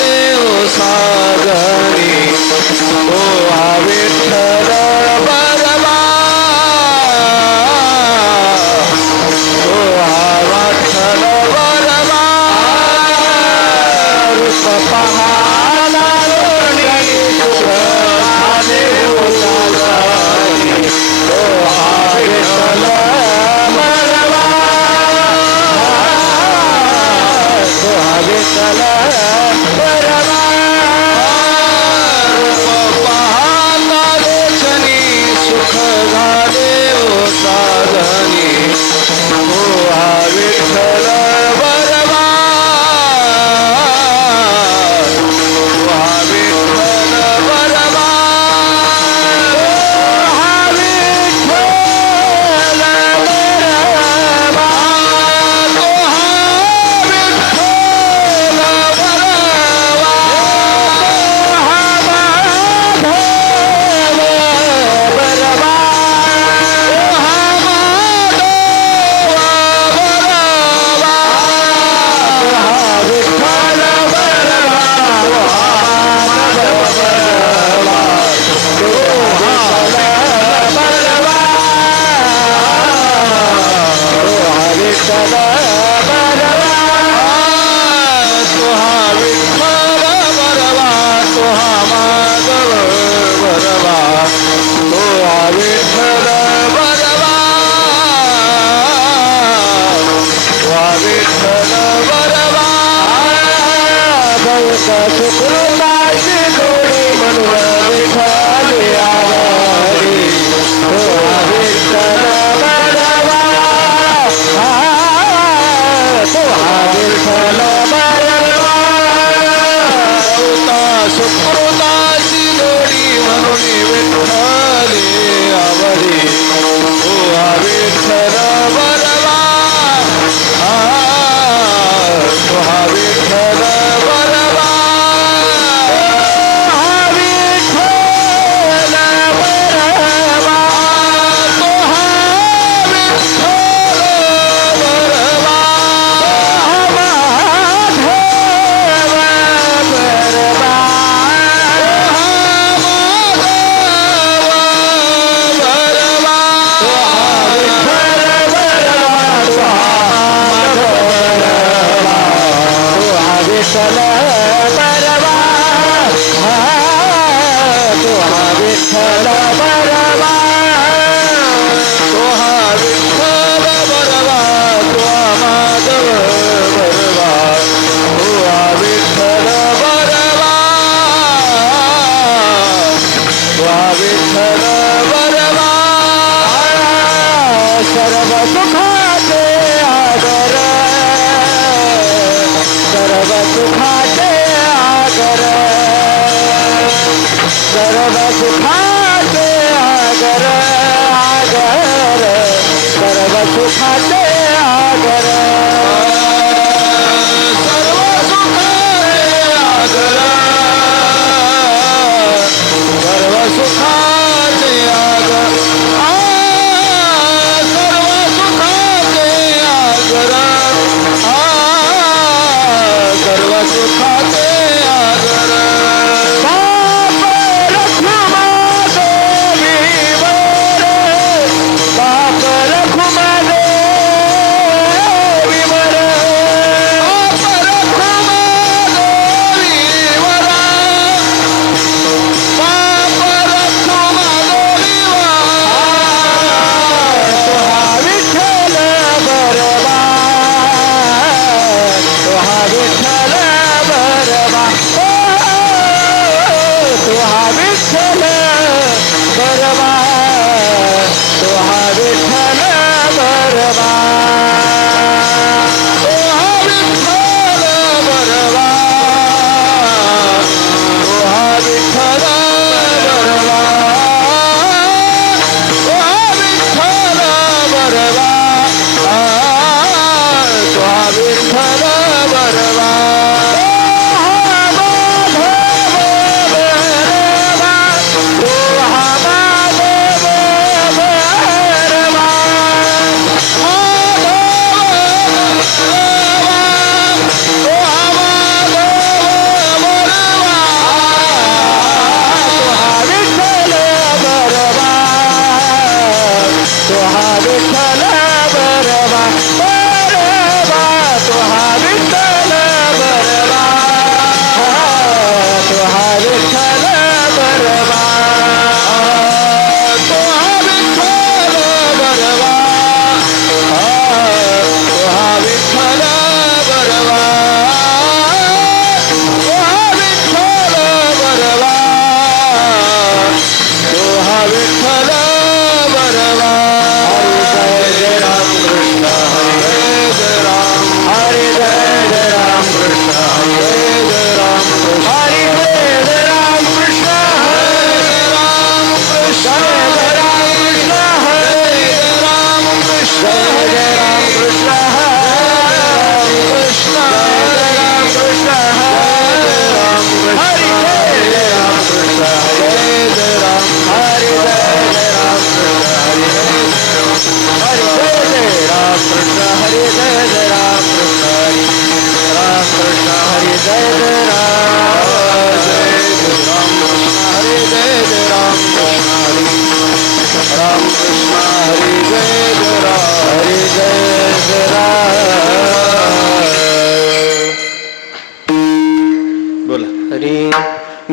देव साधनी तो हा विठ्ठल बरवा तो हा विठ्ठल बरवा रूप पाहला देव साधनी तो हा विठ्ठल बरवा तो हा विठ्ठल बरवा रूप पाहता देशनी सुख झाले ओ साधनी तो हा विठ्ठल बरवा तो हा विठ्ठल बरवा तो हा विठ्ठल बरवा तो हा विठ्ठल बरवा हा माधव बरवा हा माधव बरवा हा विठ्ठल बरवा हा माधव बरवा तो हा विठ्ठल बरवा तो हा विठ्ठल बरवा तो हा विठ्ठल बरवा तो हा माधव बरवा तो हा विठ्ठल बरवा तो हा विठ्ठल बरवा भक्त सुखदासी थोडी म्हणून विठ्ठल आवडी तो हा विठ्ठल बरवा तो हा विठ्ठल बरवा सुखदासी थोडी म्हणून विठ्ठल आवडी तो हा विठ्ठल बरवा तो हा विठ्ठल बरवा हा विठ्ठल बरवा तो हा विठ्ठल बरवा हा माधव बरवा हा माधव बरवा तो हा विठ्ठल बरवा तो हा विठ्ठल बरवा तो हा विठ्ठल बरवा तो हा विठ्ठल बरवा तो हा माधव बरवा तो हा विठ्ठल बरवा तो हा विठ्ठल बरवा सर्व सुखाचे आगर सर्व सुखाचे आगर सर्व सुखाचे आगर आगर सर्व सुखाचे आगर सर्व सुखाचे आगर सर्व सुखाचे आगर सर्व सुखाचे आगर सर्व सुखाचे आगर बाप रखुमा देवीवर बाप रखुमा देवीवर करी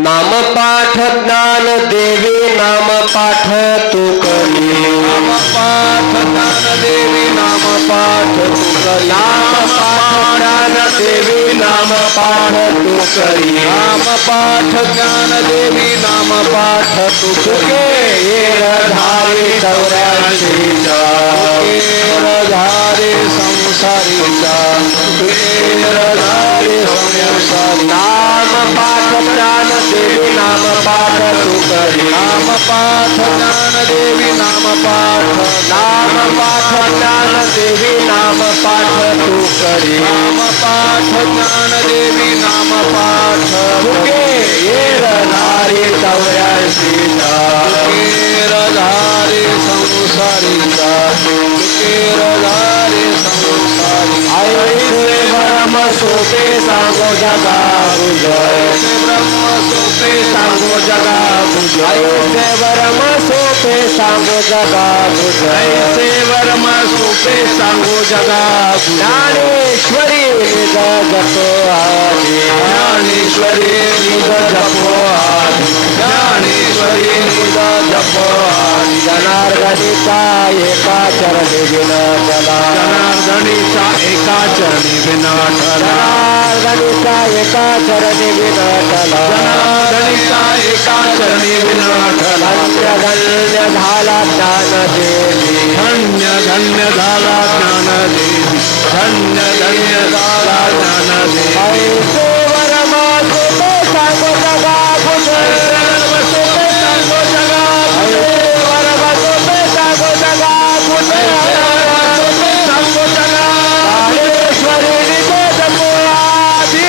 नाम पाठ ज्ञान देवी नाम पाठ तू करी नाम पाठ ज्ञान देवी नाम पाठ तू करी नाम पाठ ज्ञान देवी नाम पाठ तू करी नाम पाठ ज्ञान देवी नाम पाठ तू तुके धारी चौऱ्याशीचा धारे संसारीचा धारे संसारी नाम पाठ ज्ञान देवी नाम पाठ तू करी नाम पाठ ज्ञान देवी नाम पाठ नाम पाठ ज्ञान देवी नाम पाठ तू करी नाम पाठ ज्ञान देवी नाम पाठ तुके धारी चौऱ्याशीचा धारे संसारीचा धारे संसारी ऐसे ब्रह्म सोपे सांगो जगा बुझ ब्रह्म सोपे सांगो जगा बुझ ऐसे ब्रह्म सोपे सांगो जगा बुझ ऐसे वर्म सोपे सांगो जगा ज्ञानेश्वरी निज जपो आदि ज्ञानेश्वरी निज जपो आदि ज्ञानेश्वरी निज जपो आदि जनार्दनीचा एका चरणी विना चला जनार्दनीचा एका चरणी विनाठला जनार्दनीचा एका चरणी विना चला जनार्दनीचा एका चरणी विनाठला धन्य झाला ज्ञान देवी धन्य धन्य झाला ज्ञान देवी धन्य धन्य झाला ज्ञान देवी ऐसे वरमा सोपे सांगो जगा बुझ सोपे सांगो जगा ऐसे वरमा सोपे सांगो जगा बुझ सोपे सांगो जगा ज्ञानेश्वरी निज जपो आदि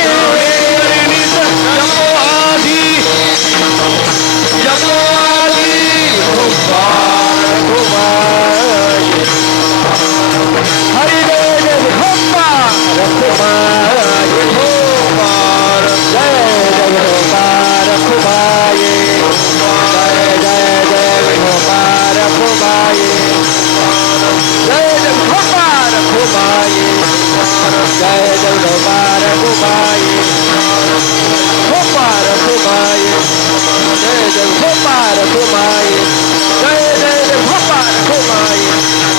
जपो आधी जपो आधी हरिदेव भक्ता रखुमाय जय जगदोबार रखुमाये जय जय जगदोबार रखुमाये जय जगदोबार रखुमाये जय जगदोबार रखुमाये गोपार रखुमाये जय जगदोबार रखुमाये जय जय जगदोबार रखुमाये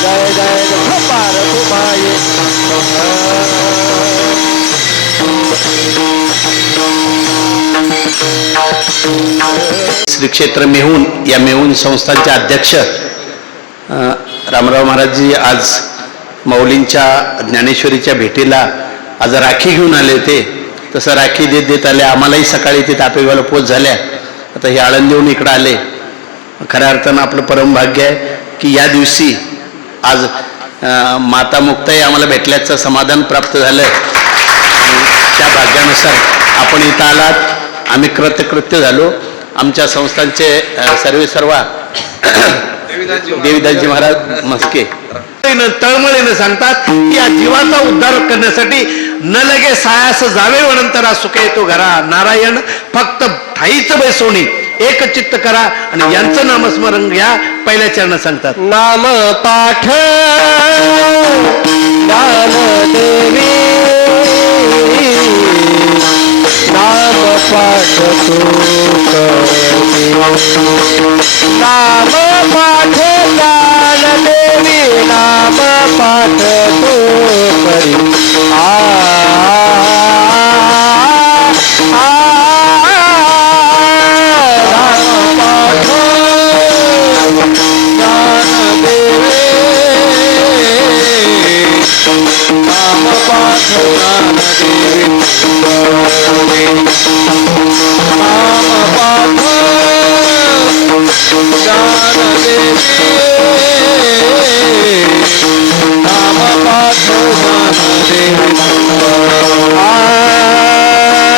जय जय जगदोबार रखुमाये श्री क्षेत्र मेहून या मेहून संस्थांचे अध्यक्ष रामराव महाराजजी आज माऊलींच्या ज्ञानेश्वरीच्या भेटीला आज राखी घेऊन आले होते. तसं राखी देत देत आले. आम्हालाही सकाळी ते तापेगावला पोच झाल्या. आता हे आळंदीहून इकडं आले. खऱ्या अर्थानं आपलं परमभाग्य आहे की या दिवशी आज माता मुक्ताई आम्हाला भेटल्याचं समाधान प्राप्त झालं. त्या भाग्यानुसार आपण इथं आलात. आम्ही कृतकृत्य झालो. आमच्या संस्थांचे सर्व देवीदासजी महाराज मस्के तळमळीनं सांगतात की या जीवाचा उद्धार करण्यासाठी न लगे सायास जावे वनंतरा सुखे येतो घरा. नारायण फक्त ठाईच बैसोनी एक चित्त करा आणि यांचं नामस्मरण घ्या. पहिल्या चरण सांगतात नाम पाठ ज्ञान देवी नाम पाठ तू करी नाम पाठ ज्ञान देवी नाम पाठ तू करी नाम पाठ ज्ञान देवी नाम पाठ ज्ञान देवी नाम पाठ ज्ञान देवी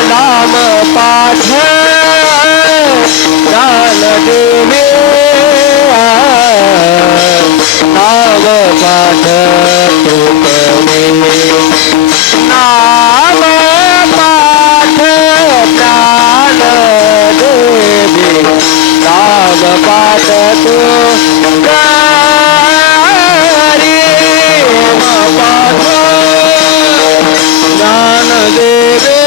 नाम पाठ ज्ञान देवी नाम पाठ ज्ञान देवी नाम पाठ तू करी नाम पाठ ज्ञान देवी नाम पाठ तू करी पाठ ज्ञान देवी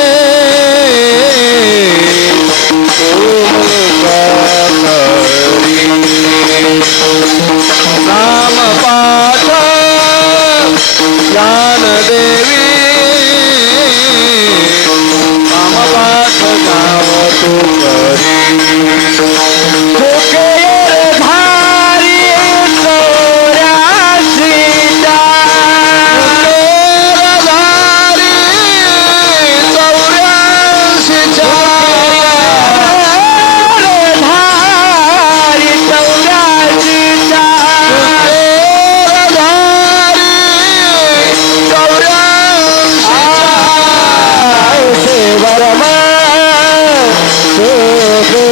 सोपे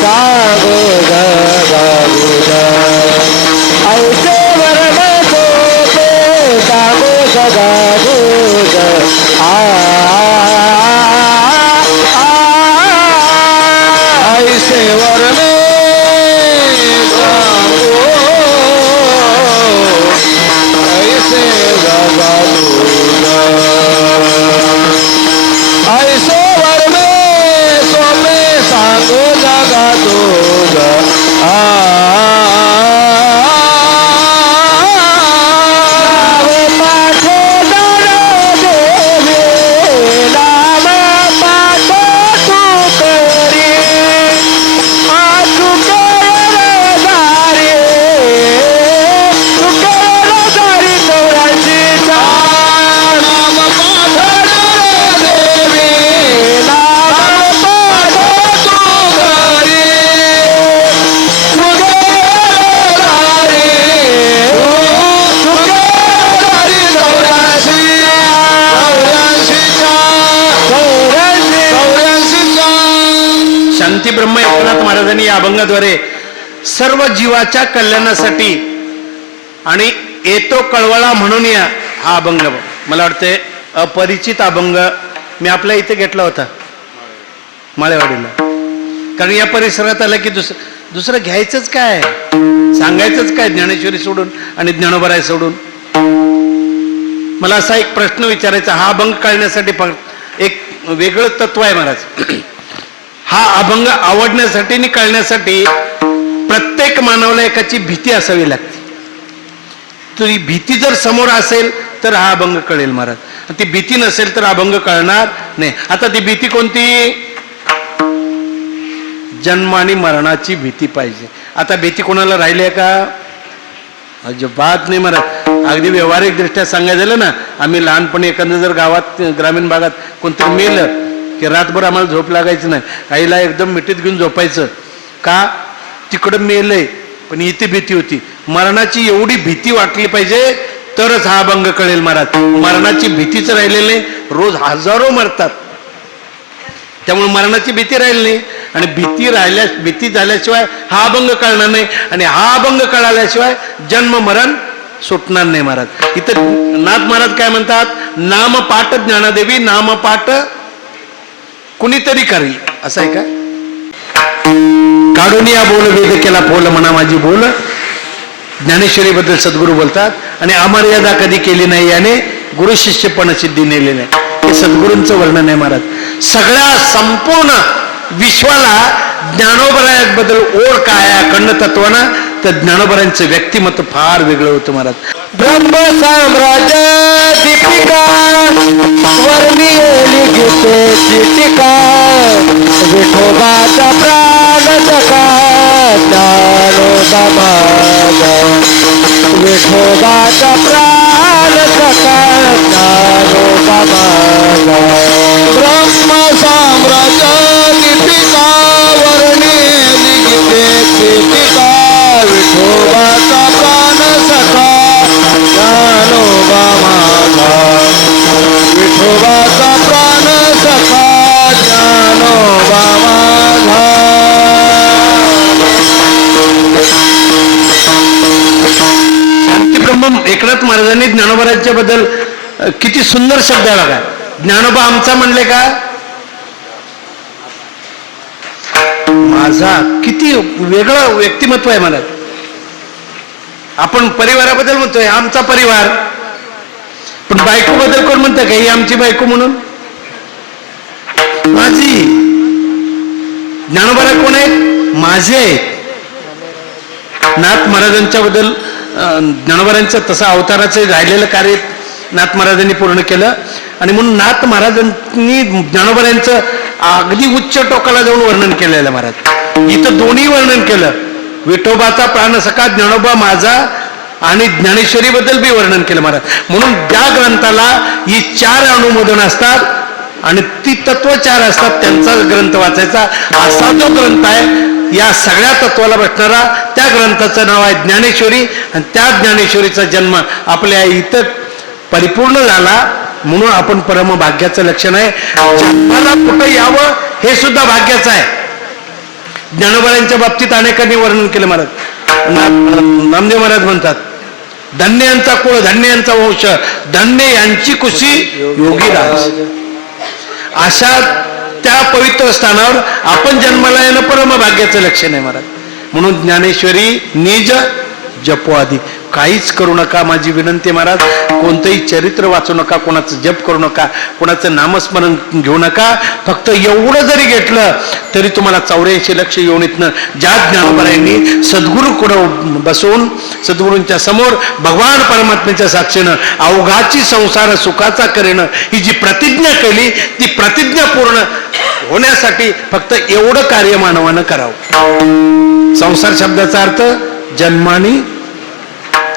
सांगो जगागुजा ऐसे वरण सोपे सांगो जगागुजा ऐसे वरण ऐसे जगागुजा ऐसे वर में सोमे सांगो जगा तुझा पाठ देवे नाम पाठ तू करी दारी चौऱ्याऐंशी नाम पाठ देवी नाम पाठ तू करी शांती ब्रह्म एकनाथ महाराजांनी या अभंगाद्वारे सर्व जीवाच्या कल्याणासाठी आणि येतो कळवळा म्हणून या हा अभंग मला वाटते अपरिचित अभंग मी आपल्या इथे घेतला होता माळेवाडीला. कारण या परिसरात आलं की दुसरं घ्यायचंच काय, सांगायचंच काय ज्ञानेश्वरी सोडून आणि ज्ञानोबराय सोडून. मला असा एक प्रश्न विचारायचा, हा अभंग कळण्यासाठी एक वेगळं तत्व आहे महाराज. हा अभंग आवडण्यासाठी आणि कळण्यासाठी प्रत्येक मानवाला एकाची भीती असावी लागते. ती भीती जर समोर असेल तर हा अभंग कळेल महाराज, ती भीती नसेल तर अभंग कळणार नाही. आता ती भीती कोणती? जन्म आणि मरणाची भीती पाहिजे. आता भीती कोणाला राहिली आहे का? अजिबात नाही महाराज. अगदी व्यावहारिक दृष्ट्या सांगायचं झालं ना, आम्ही लहानपणी एखादं जर गावात ग्रामीण भागात कोणतरी मेलं की रातभर आम्हाला झोप लागायची नाही. आईला एकदम मिठीत घेऊन झोपायचं. का? तिकडं मेलंय पण इथे भीती होती. मरणाची एवढी भीती वाटली पाहिजे तरच हा अभंग कळेल महाराज. मरणाची भीतीच राहिलेली नाही, रोज हजारो मरतात. त्यामुळे मरणाची भीती राहिली नाही आणि भीती झाल्याशिवाय हा अभंग कळणार नाही आणि हा अभंग कळाल्याशिवाय जन्म मरण सुटणार नाही महाराज. इथं नाथ महाराज काय म्हणतात? नामपाठ ज्ञानदेवी नामपाठ कुणीतरी करी. असं आहे का? काढून या बोल वेद केला फोल म्हणा माझी बोल. ज्ञानेश्वरी बद्दल सद्गुरू बोलतात. आणि अमर्यादा कधी केली नाही याने गुरु शिष्यपण सिद्धी नेले नाही. हे सद्गुरूंचं वर्णन आहे महाराज. सगळ्या संपूर्ण विश्वाला ज्ञानोबरायांबद्दल ओढ काय अखंड तत्वानं, तर ज्ञानोबरायांचं व्यक्तिमत्व फार वेगळं होतं महाराज. ब्रह्म साम्राज्य दीपिका वर्णिली गीते चिटिका विठोबाचा प्राण सखा ज्ञानोबा माझा विठोबाचा प्राण सखा ज्ञानोबा माझा. ब्रह्म साम्राज्य दीपिका वर्णिली गीते चिटिका विठोबाचा प्राण सखा ज्ञानोबा माझा विठोबाचा प्राण सखा ज्ञानोबा माझा. शांतीब्रह्म एकनाथ महाराजांनी ज्ञानोबराच्या बद्दल किती सुंदर शब्द आहे बघा. ज्ञानोबा आमचा म्हणले का? माझा. किती वेगळं व्यक्तिमत्व आहे महाराज. आपण परिवाराबद्दल म्हणतोय आमचा परिवार, पण बायको बद्दल कोण म्हणतं का ही आमची बायको म्हणून? माझी. ज्ञानोबा कोण आहेत? माझे आहेत. नाथ महाराजांच्या बद्दल ज्ञानोबारांचं तसं अवताराचं राहिलेलं कार्य नाथ महाराजांनी पूर्ण केलं. आणि म्हणून नाथ महाराजांनी ज्ञानोबारांचं अगदी उच्च टोकाला जाऊन वर्णन केलेलं महाराज. इथं दोन्ही वर्णन केलं. विठोबाचा प्राणसखा ज्ञानोबा माझा आणि ज्ञानेश्वरी बद्दल बी वर्णन केलं महाराज. म्हणून त्या ग्रंथाला ही 4 अनुमोदन असतात आणि ती तत्वचार असतात. त्यांचा ग्रंथ वाचायचा. असा जो ग्रंथ आहे या सगळ्या तत्वाला बसणारा, त्या ग्रंथाचं नाव आहे ज्ञानेश्वरी. आणि त्या ज्ञानेश्वरीचा जन्म आपल्या इथं परिपूर्ण झाला म्हणून आपण परमभाग्याचं लक्षण आहे. जन्माला कुठं यावं हे सुद्धा भाग्याचं आहे. ज्ञानोबांच्या बाबतीत अनेकांनी वर्णन केलं महाराज. नामदेव महाराज म्हणतात, धन्य यांचा कुळ, धन्य यांचा वंश, धन्य यांची कुशी योगी राज. अशा त्या पवित्र स्थानावर आपण जन्माला येणं परमभाग्याचं लक्षण आहे महाराज. म्हणून ज्ञानेश्वरी निज जपो आधी. काहीच करू नका, माझी विनंती महाराज. कोणतंही चरित्र वाचू नका, कोणाचं जप करू नका, कोणाचं नामस्मरण घेऊ नका. फक्त एवढं जरी घेतलं तरी तुम्हाला 84 लक्ष योनीतनं ज्या ज्ञानोबारायांनी सद्गुरूकडं बसवून सद्गुरूंच्या समोर भगवान परमात्म्याच्या साक्षीनं अवघाची संसार सुखाचा करेनं ही जी प्रतिज्ञा केली, ती प्रतिज्ञा पूर्ण होण्यासाठी फक्त एवढं कार्य मानवानं करावं. संसार शब्दाचा अर्थ जन्मानी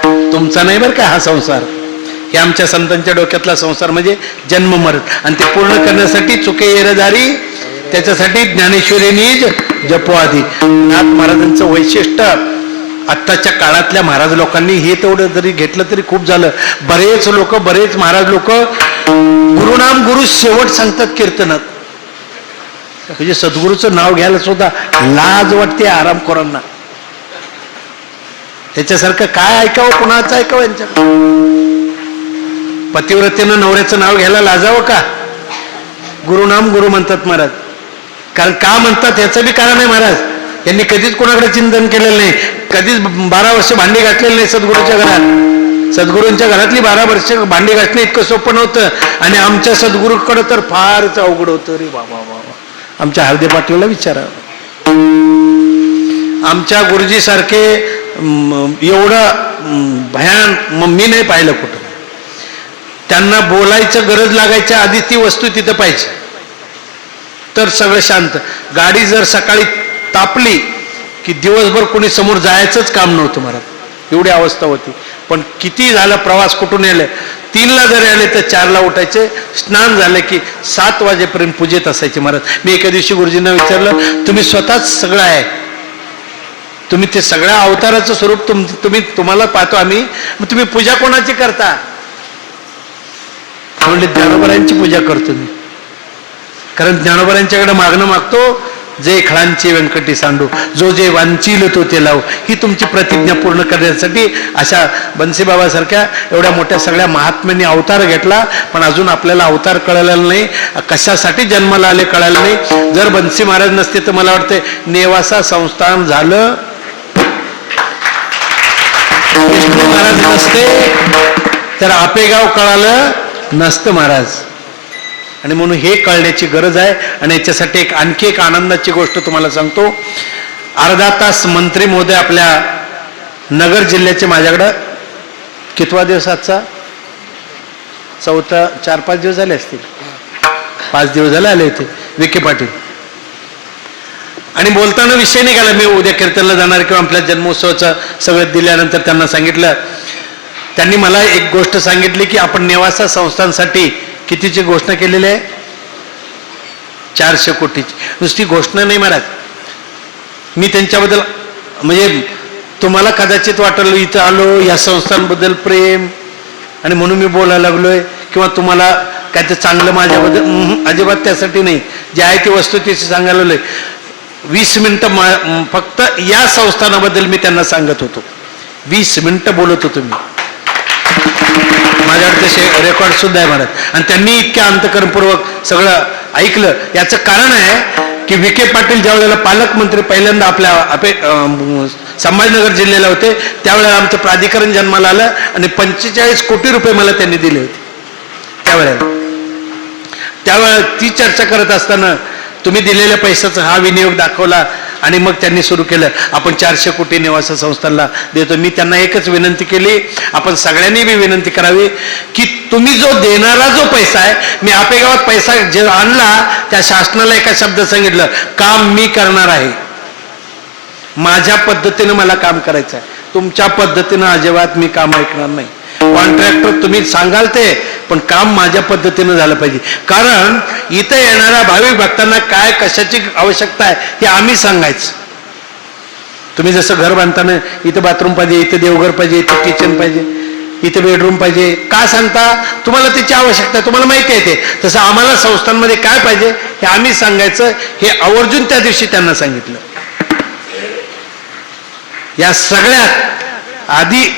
तुमचा नाही बरं का. हा संसार हे आमच्या संतांच्या डोक्यातला संसार म्हणजे जन्म मरण, आणि ते पूर्ण करण्यासाठी चुके येरदारी, त्याच्यासाठी ज्ञानेश्वरी निज जपो आधी. नाथ महाराजांचं वैशिष्ट्य आत्ताच्या काळातल्या महाराज लोकांनी हे तेवढं जरी घेतलं तरी खूप झालं. बरेच महाराज लोक गुरुनाम गुरु शेवट सांगतात कीर्तनात. म्हणजे सद्गुरूचं नाव घ्यायला सुद्धा लाज वाटते आरामखोरांना. त्याच्यासारखं काय ऐकावं, कुणाचं ऐकावं यांच्या. पतिव्रतेनं नवऱ्याचं नाव घ्यायला लाजावं का? गुरुनाम गुरु म्हणतात महाराज. कारण का म्हणतात याचं बी कारण आहे महाराज. यांनी कधीच कोणाकडे चिंतन केलेलं नाही, कधीच 12 वर्ष भांडी घातलेली नाही सद्गुरूच्या घरात. सद्गुरूंच्या घरातली 12 वर्ष भांडी घातली इतकं सोपं नव्हतं, आणि आमच्या सद्गुरूकडे तर फारच अवघड होतं रे बाबा. आमच्या हार्दे पाटलाला विचारा. आमच्या गुरुजी सारखे एवढं भयान मी नाही पाहिलं कुठं. त्यांना बोलायचं गरज लागायच्या आधी ती वस्तू तिथं पाहिजे तर सगळं शांत. गाडी जर सकाळी तापली की दिवसभर कोणी समोर जायचंच काम नव्हतं महाराज. एवढी अवस्था होती. पण किती झालं प्रवास, कुठून आले, 3ला जरी आले तर 4ला उठायचे. स्नान झालं की 7 वाजेपर्यंत पूजेत असायचे महाराज. मी एका दिवशी गुरुजींना विचारलं, तुम्ही स्वतःच सगळं आहे, तुम्ही ते सगळ्या अवताराचं स्वरूप तुम्हाला पाहतो आम्ही, मग तुम्ही पूजा कोणाची करता? म्हणले ज्ञानोबारांची पूजा करतो मी. कारण ज्ञानोबारांच्याकडे मागणं मागतो, जे खळांचे व्यंकटी सांडू, जो जे वांचील तो ते लावू. ही तुमची प्रतिज्ञा पूर्ण करण्यासाठी अशा बन्सीबाबा सारख्या एवढ्या मोठ्या सगळ्या महात्म्यांनी अवतार घेतला. पण अजून आपल्याला अवतार कळलेला नाही, कशासाठी जन्माला आले कळालं नाही. जर बन्सी महाराज नसते तर मला वाटतं नेवासा संस्थान झालं, विष्णू महाराज नसते तर आपेगाव कळालं नसतं महाराज. आणि म्हणून हे कळण्याची गरज आहे. आणि याच्यासाठी आणखी एक आनंदाची गोष्ट तुम्हाला सांगतो. अर्धा तास मंत्री महोदय आपल्या नगर जिल्ह्याचे माझ्याकडं कितवा दिवस आजचा? 4-5 दिवस झाले असतील, 5 दिवस झाले आले होते विखे पाटील. आणि बोलताना विषय निघाला, मी उद्या कीर्तनला जाणार किंवा आपल्या जन्मोत्सवाचं सगळं दिल्यानंतर त्यांना सांगितलं. त्यांनी मला एक गोष्ट सांगितली की आपण नेवासा संस्थांसाठी कितीची घोषणा केलेली आहे? 400 कोटीची. नुसती घोषणा नाही महाराज. मी त्यांच्याबद्दल म्हणजे तुम्हाला कदाचित वाटलं इथं आलो या संस्थांबद्दल प्रेम आणि म्हणून मी बोलायला लागलोय, किंवा तुम्हाला काय ते चांगलं माझ्याबद्दल, अजिबात त्यासाठी नाही. जे आहे ती वस्तू तिची सांगायला लागलोय. 20 मिनिटं फक्त या संस्थानाबद्दल मी त्यांना सांगत होतो. 20 मिनिटं बोलत होतो मी. माझ्याकडे तसे रेकॉर्ड सुद्धा आहे महाराज. आणि त्यांनी इतक्या अंतकरणपूर्वक सगळं ऐकलं. याचं कारण आहे की विखे पाटील ज्या वेळेला पालकमंत्री पहिल्यांदा आपल्या संभाजीनगर जिल्ह्याला होते त्यावेळेला आमचं प्राधिकरण जन्माला आलं आणि 45 कोटी रुपये मला त्यांनी दिले होते त्यावेळेला ती चर्चा करत असताना तुम्ही दिलेल्या पैशाचा हा विनियोग दाखवला. आणि मग त्यांनी सुरू केलं, आपण 400 कोटी नेवासा संस्थांना देतो. मी त्यांना एकच विनंती केली, आपण सगळ्यांनी बी विनंती करावी की तुम्ही जो देणारा जो पैसा आहे, मी आपेगावात पैसा जे आणला त्या शासनाला एका शब्दात सांगितलं, काम मी करणार आहे, माझ्या पद्धतीनं मला काम करायचं आहे, तुमच्या पद्धतीनं अजिबात मी काम ऐकणार नाही. कॉन्ट्रॅक्टर तुम्ही सांगाल ते, पण काम माझ्या पद्धतीनं झालं पाहिजे. कारण इथं येणाऱ्या भाविक भक्तांना काय कशाची आवश्यकता आहे हे आम्ही सांगायचं. तुम्ही जसं घर बांधताना इथं बाथरूम पाहिजे, इथं देवघर पाहिजे, इथं किचन पाहिजे, इथे बेडरूम पाहिजे का सांगता? तुम्हाला त्याची आवश्यकता आहे, तुम्हाला माहिती आहे ते. तसं आम्हाला संस्थांमध्ये काय पाहिजे हे आम्ही सांगायचं, हे आवर्जून त्या दिवशी त्यांना सांगितलं. या सगळ्यात आधी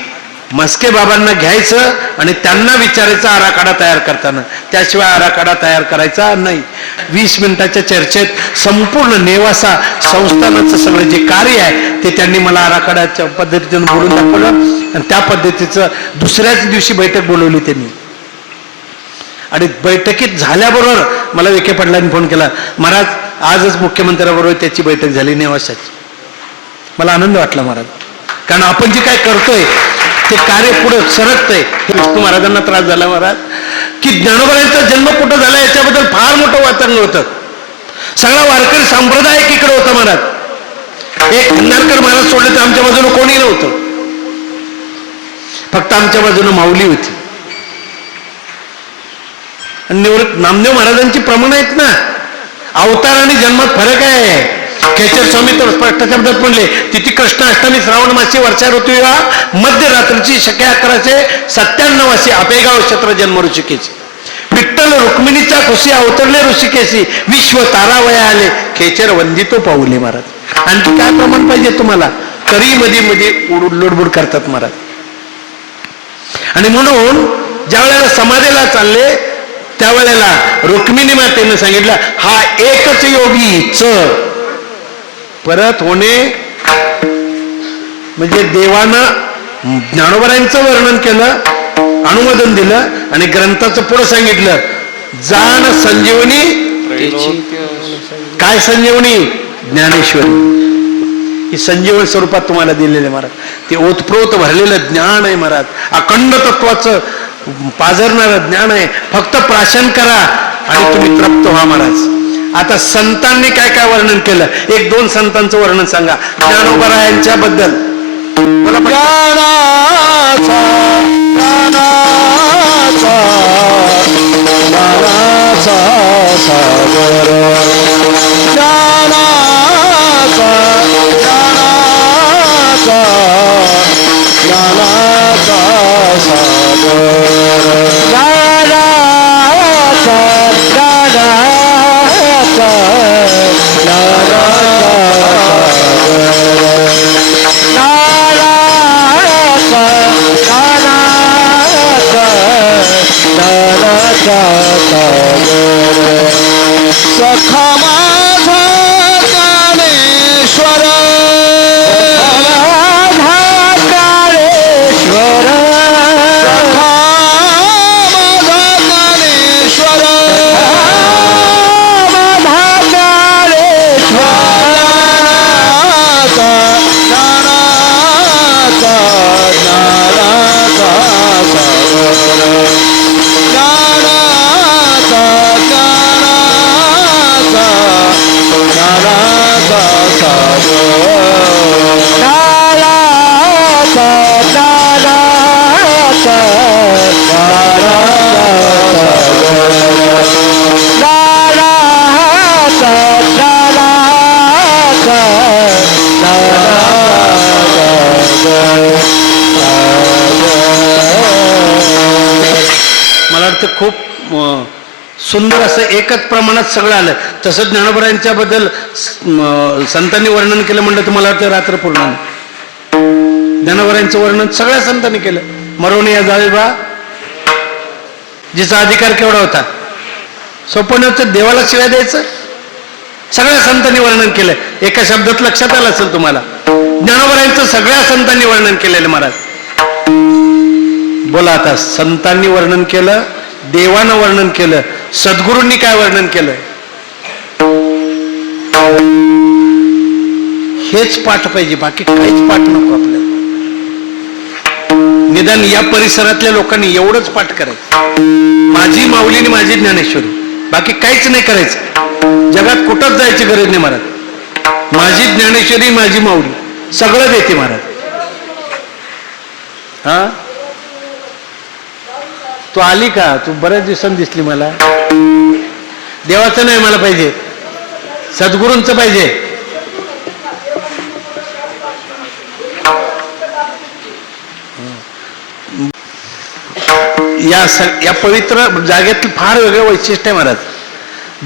मस्के बाबांना घ्यायचं आणि त्यांना विचारायचं आराखडा तयार करताना, त्याशिवाय आराखडा तयार करायचा नाही. 20 मिनिटाच्या चर्चेत संपूर्ण नेवासा संस्थानाचं सगळं जे कार्य आहे ते त्यांनी मला आराखड्याच्या पद्धतीनं बोलून दाखवलं आणि त्या पद्धतीचं दुसऱ्याच दिवशी बैठक बोलवली त्यांनी. आणि बैठकीत झाल्याबरोबर मला विखे पाटलांनी फोन केला, महाराज आजच मुख्यमंत्र्याबरोबर त्याची बैठक झाली नेवासाची. मला आनंद वाटला महाराज, कारण आपण जे काय करतोय ते कार्य पुढे सरकतंय. विष्णू महाराजांना त्रास झाला महाराज की ज्ञानोबांचा जन्म कुठं झाला याच्याबद्दल फार मोठं वातावरण होतं. सगळा वारकरी संप्रदाय एकीकडे होता महाराज. एक खंडारकर महाराज सोडले तर आमच्या बाजूने कोणी नव्हतं, फक्त आमच्या बाजूने माऊली होती. आणि निवृत्त नामदेव महाराजांची प्रमाण आहेत ना, अवतार आणि जन्मात फरक आहे. खेचर स्वामी तर स्पष्ट शब्दात म्हणले, तिथे कृष्ण अष्टमी श्रावण मासी वर्षा ऋतू मध्यरात्रीची शके 1197 आपेगाव क्षेत्र जन्म ऋषिकेशी. विठ्ठल रुक्मिणीच्या खुशी अवतरले ऋषिकेशी, विश्व तारावया आले खेचर वंदितो पाऊले महाराज. आणखी काय प्रमाण पाहिजे तुम्हाला? तरी मध्ये मध्ये लुडबुड करतात महाराज. आणि म्हणून ज्या वेळेला समाधीला चालले त्यावेळेला रुक्मिणी मातेनं सांगितलं, हा एकच योगीच परत होणे. म्हणजे देवानं ज्ञानोबरांचं वर्णन केलं, अनुमोदन दिलं आणि ग्रंथाचं पुढे सांगितलं, जाण संजीवनी. काय संजीवनी? ज्ञानेश्वरी. ही संजीवन स्वरूपात तुम्हाला दिलेले महाराज. ते ओतप्रोत भरलेलं ज्ञान आहे महाराज, अखंड तत्वाचं पाझरणारं ज्ञान आहे. फक्त प्राशन करा आणि तुम्ही तृप्त व्हा महाराज. आता संतांनी काय काय वर्णन केलं, 1-2 संतांचं वर्णन सांगा ज्ञानोबरायांच्या बद्दल. बोला. ज्ञानाचा सागर, ज्ञानाचा सखा माझा ज्ञानेश्वर, काळेश्वर, सखा माझा ज्ञानेश्वर, मला वाटतं खूप सुंदर असं एकच प्रमाणात सगळं आलं. तसं ज्ञानोबरायांच्या बद्दल संतांनी वर्णन केलं म्हणलं तर मला वाटतं रात्र पूर्ण. ज्ञानोबरायांचं वर्णन सगळ्या संतांनी केलं. मरवणे या जावे बा, जिचा अधिकार केवढा होता, सोपं नव्हतं देवाला शिव्या द्यायचं. सगळ्या संतांनी वर्णन केलं. एका शब्दात लक्षात आलं असेल तुम्हाला, ज्ञानोबरायांचं सगळ्या संतांनी वर्णन केलेलं महाराज. बोला आता, संतांनी वर्णन केलं, देवानं वर्णन केलं, सद्गुरूंनी काय वर्णन केलं, हेच पाठ पाहिजे, बाकी काहीच पाठ नको आपल्याला. निदान या परिसरातल्या लोकांनी एवढंच पाठ करायचं, माझी माऊली आणि माझी ज्ञानेश्वरी, बाकी काहीच नाही करायचं. जगात कुठंच जायची गरज नाही महाराज. माझी ज्ञानेश्वरी, माझी माऊली सगळं देते महाराज. हा, तू आली का? तू बऱ्याच दिवसांनी दिसली मला. देवाचं नाही मला पाहिजे, सद्गुरूंचं पाहिजे. या पवित्र जागेतलं फार वेगळं वैशिष्ट्य आहे महाराज.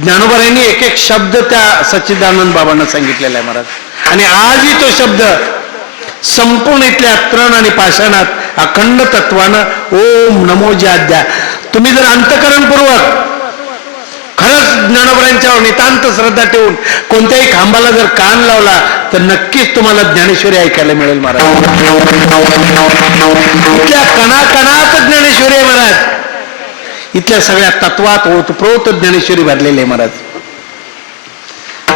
ज्ञानोबारायांनी एक एक शब्द त्या सच्चिदानंद बाबांना सांगितलेला आहे महाराज. आणि आजही तो शब्द संपूर्ण इथल्या तृण आणि पाषाणात अखंड तत्वानं ओम नमो ज्याद्या. तुम्ही जर अंतकरणपूर्वक खरंच ज्ञानोबारायांच्यावर नितांत श्रद्धा ठेवून कोणत्याही खांबाला जर कान लावला तर नक्कीच तुम्हाला ज्ञानेश्वरी ऐकायला मिळेल महाराज. इथल्या कणाकणात ज्ञानेश्वरी आहे महाराज. इथल्या सगळ्या तत्वात ओतप्रोत ज्ञानेश्वरी भरलेली आहे महाराज.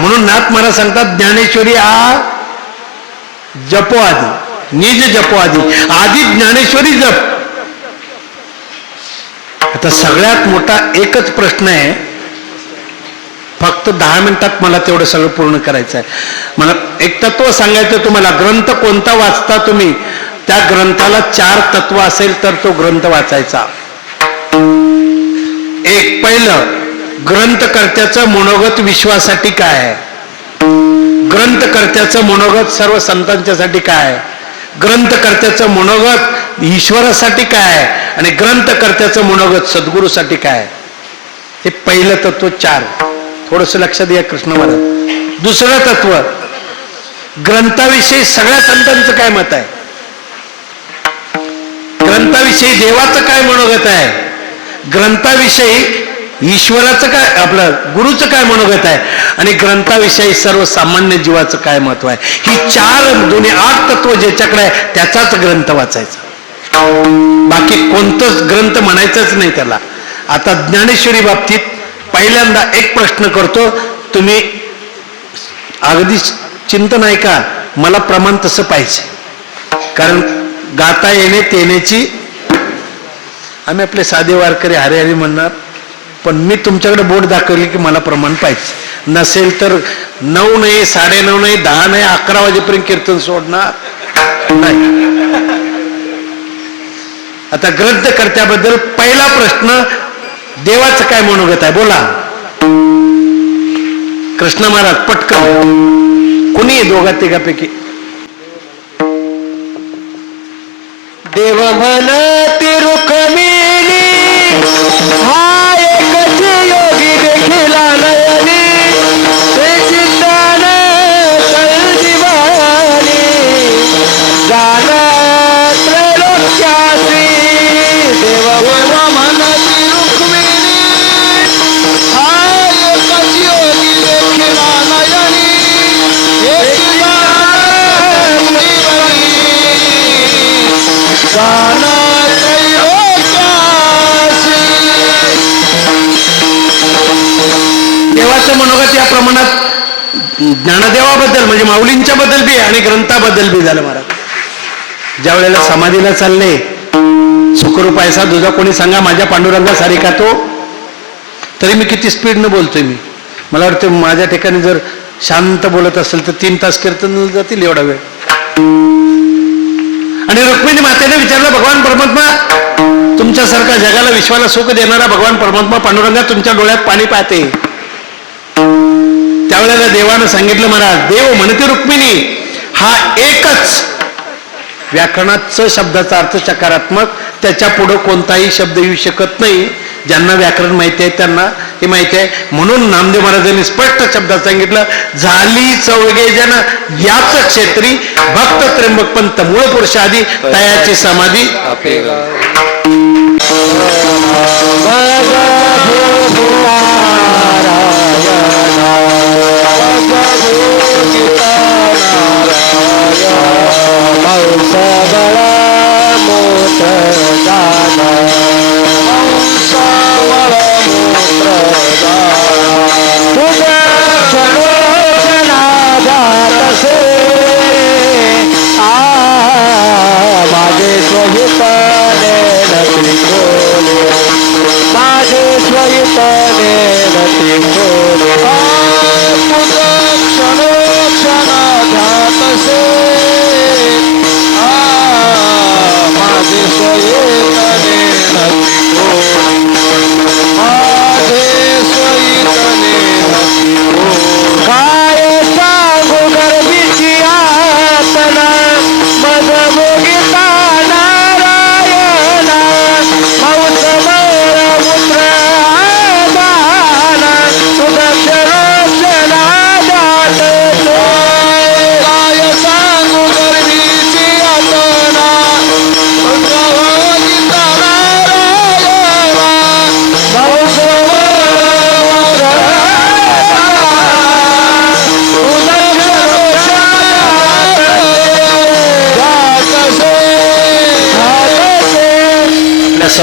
म्हणून नाथ महाराज सांगतात ज्ञानेश्वरी आ जपो आधी, निज जपो आधी, आधी ज्ञानेश्वरी जप. आता सगळ्यात मोठा एकच प्रश्न आहे, फक्त 10 मिनिटात मला तेवढं सगळं पूर्ण करायचं आहे. मला एक तत्व सांगायचं तुम्हाला. ग्रंथ कोणता वाचता तुम्ही, त्या ग्रंथाला 4 तत्व असेल तर तो ग्रंथ वाचायचा. एक, पहिलं, ग्रंथकर्त्याचं मनोगत विश्वासाठी काय आहे, ग्रंथकर्त्याचं मनोगत सर्व संतांच्यासाठी काय आहे, ग्रंथकर्त्याचं मनोगत ईश्वरासाठी काय आहे, आणि ग्रंथकर्त्याचं मनोगत सद्गुरूसाठी काय आहे. हे पहिलं तत्व 4. थोडंसं लक्षात घ्या कृष्ण महाराज. दुसरं तत्व, ग्रंथाविषयी सगळ्या संतांचं काय मत आहे, ग्रंथाविषयी देवाचं काय मनोगत आहे, ग्रंथाविषयी ईश्वराचं काय, आपलं गुरुचं काय मनोगत आहे, आणि ग्रंथाविषयी सर्वसामान्य जीवाचं काय महत्व आहे. ही 4 दोन्ही 8 तत्व ज्याच्याकडे आहे त्याचाच ग्रंथ वाचायचा. बाकी कोणतंच ग्रंथ म्हणायचंच नाही त्याला. आता ज्ञानेश्वरी बाबतीत पहिल्यांदा एक प्रश्न करतो. तुम्ही अगदी चिंतन आहे का, मला प्रमाण तसं पाहिजे, कारण गाता येणे तेनेची. आम्ही आपले साधे वारकरी हरे हरी म्हणणार, पण मी तुमच्याकडे बोट दाखवली की मला प्रमाण पाहिजे. नसेल तर 9 नाही, 9:30 नाही, 10 नाही, 11 वाजेपर्यंत कीर्तन सोडणार नाही. आता ग्रंथकर्त्याबद्दल पहिला प्रश्न, देवाचं काय मनोगत आहे, बोला कृष्ण महाराज पटकन. कुणी दोघा तिघापैकी. देव म्हणती रुक्मिणी हा एकच योगी देखिला नयनी, ते चिंतन तळजीवानी जाण त्रैलोक्यासी. देव म्हणती रुक्मिणी हा एकच योगी देखिला नयनी, ते चिंतन देवाचं मनोगत या प्रमाणात ज्ञानदेवाबद्दल म्हणजे माऊलींच्या बद्दल बी आणि ग्रंथाबद्दल बी झालं महाराज. ज्या वेळेला समाधीला चालले, सुखरूप ऐसा दुजा कोणी सांगा माझ्या पांडुरंगासारी का तो. तरी मी किती स्पीडनं बोलतोय. मला वाटतं माझ्या ठिकाणी जर शांत बोलत असेल तर 3 तास कीर्तन जातील एवढा वेळ. आणि रुक्मिणी मातेने विचारलं, भगवान परमात्मा, तुमच्यासारखा जगाला विश्वाला सुख देणारा भगवान परमात्मा पांडुरंगा तुमच्या डोळ्यात पाणी पाहते. त्यावेळेला देवानं सांगितलं, महाराज देव म्हणते रुक्मिणी हा एकच. व्याकरणात च शब्दाचा अर्थ सकारात्मक, त्याच्या पुढे कोणताही शब्द येऊ शकत नाही. ज्यांना व्याकरण माहिती आहे त्यांना हे माहिती आहे. म्हणून नामदेव महाराजांनी स्पष्ट शब्दात सांगितलं, झाली चौघे जन याच क्षेत्री भक्त त्र्यंबक पंत मूळ पुरुष आधी तयाची समाधी. माझे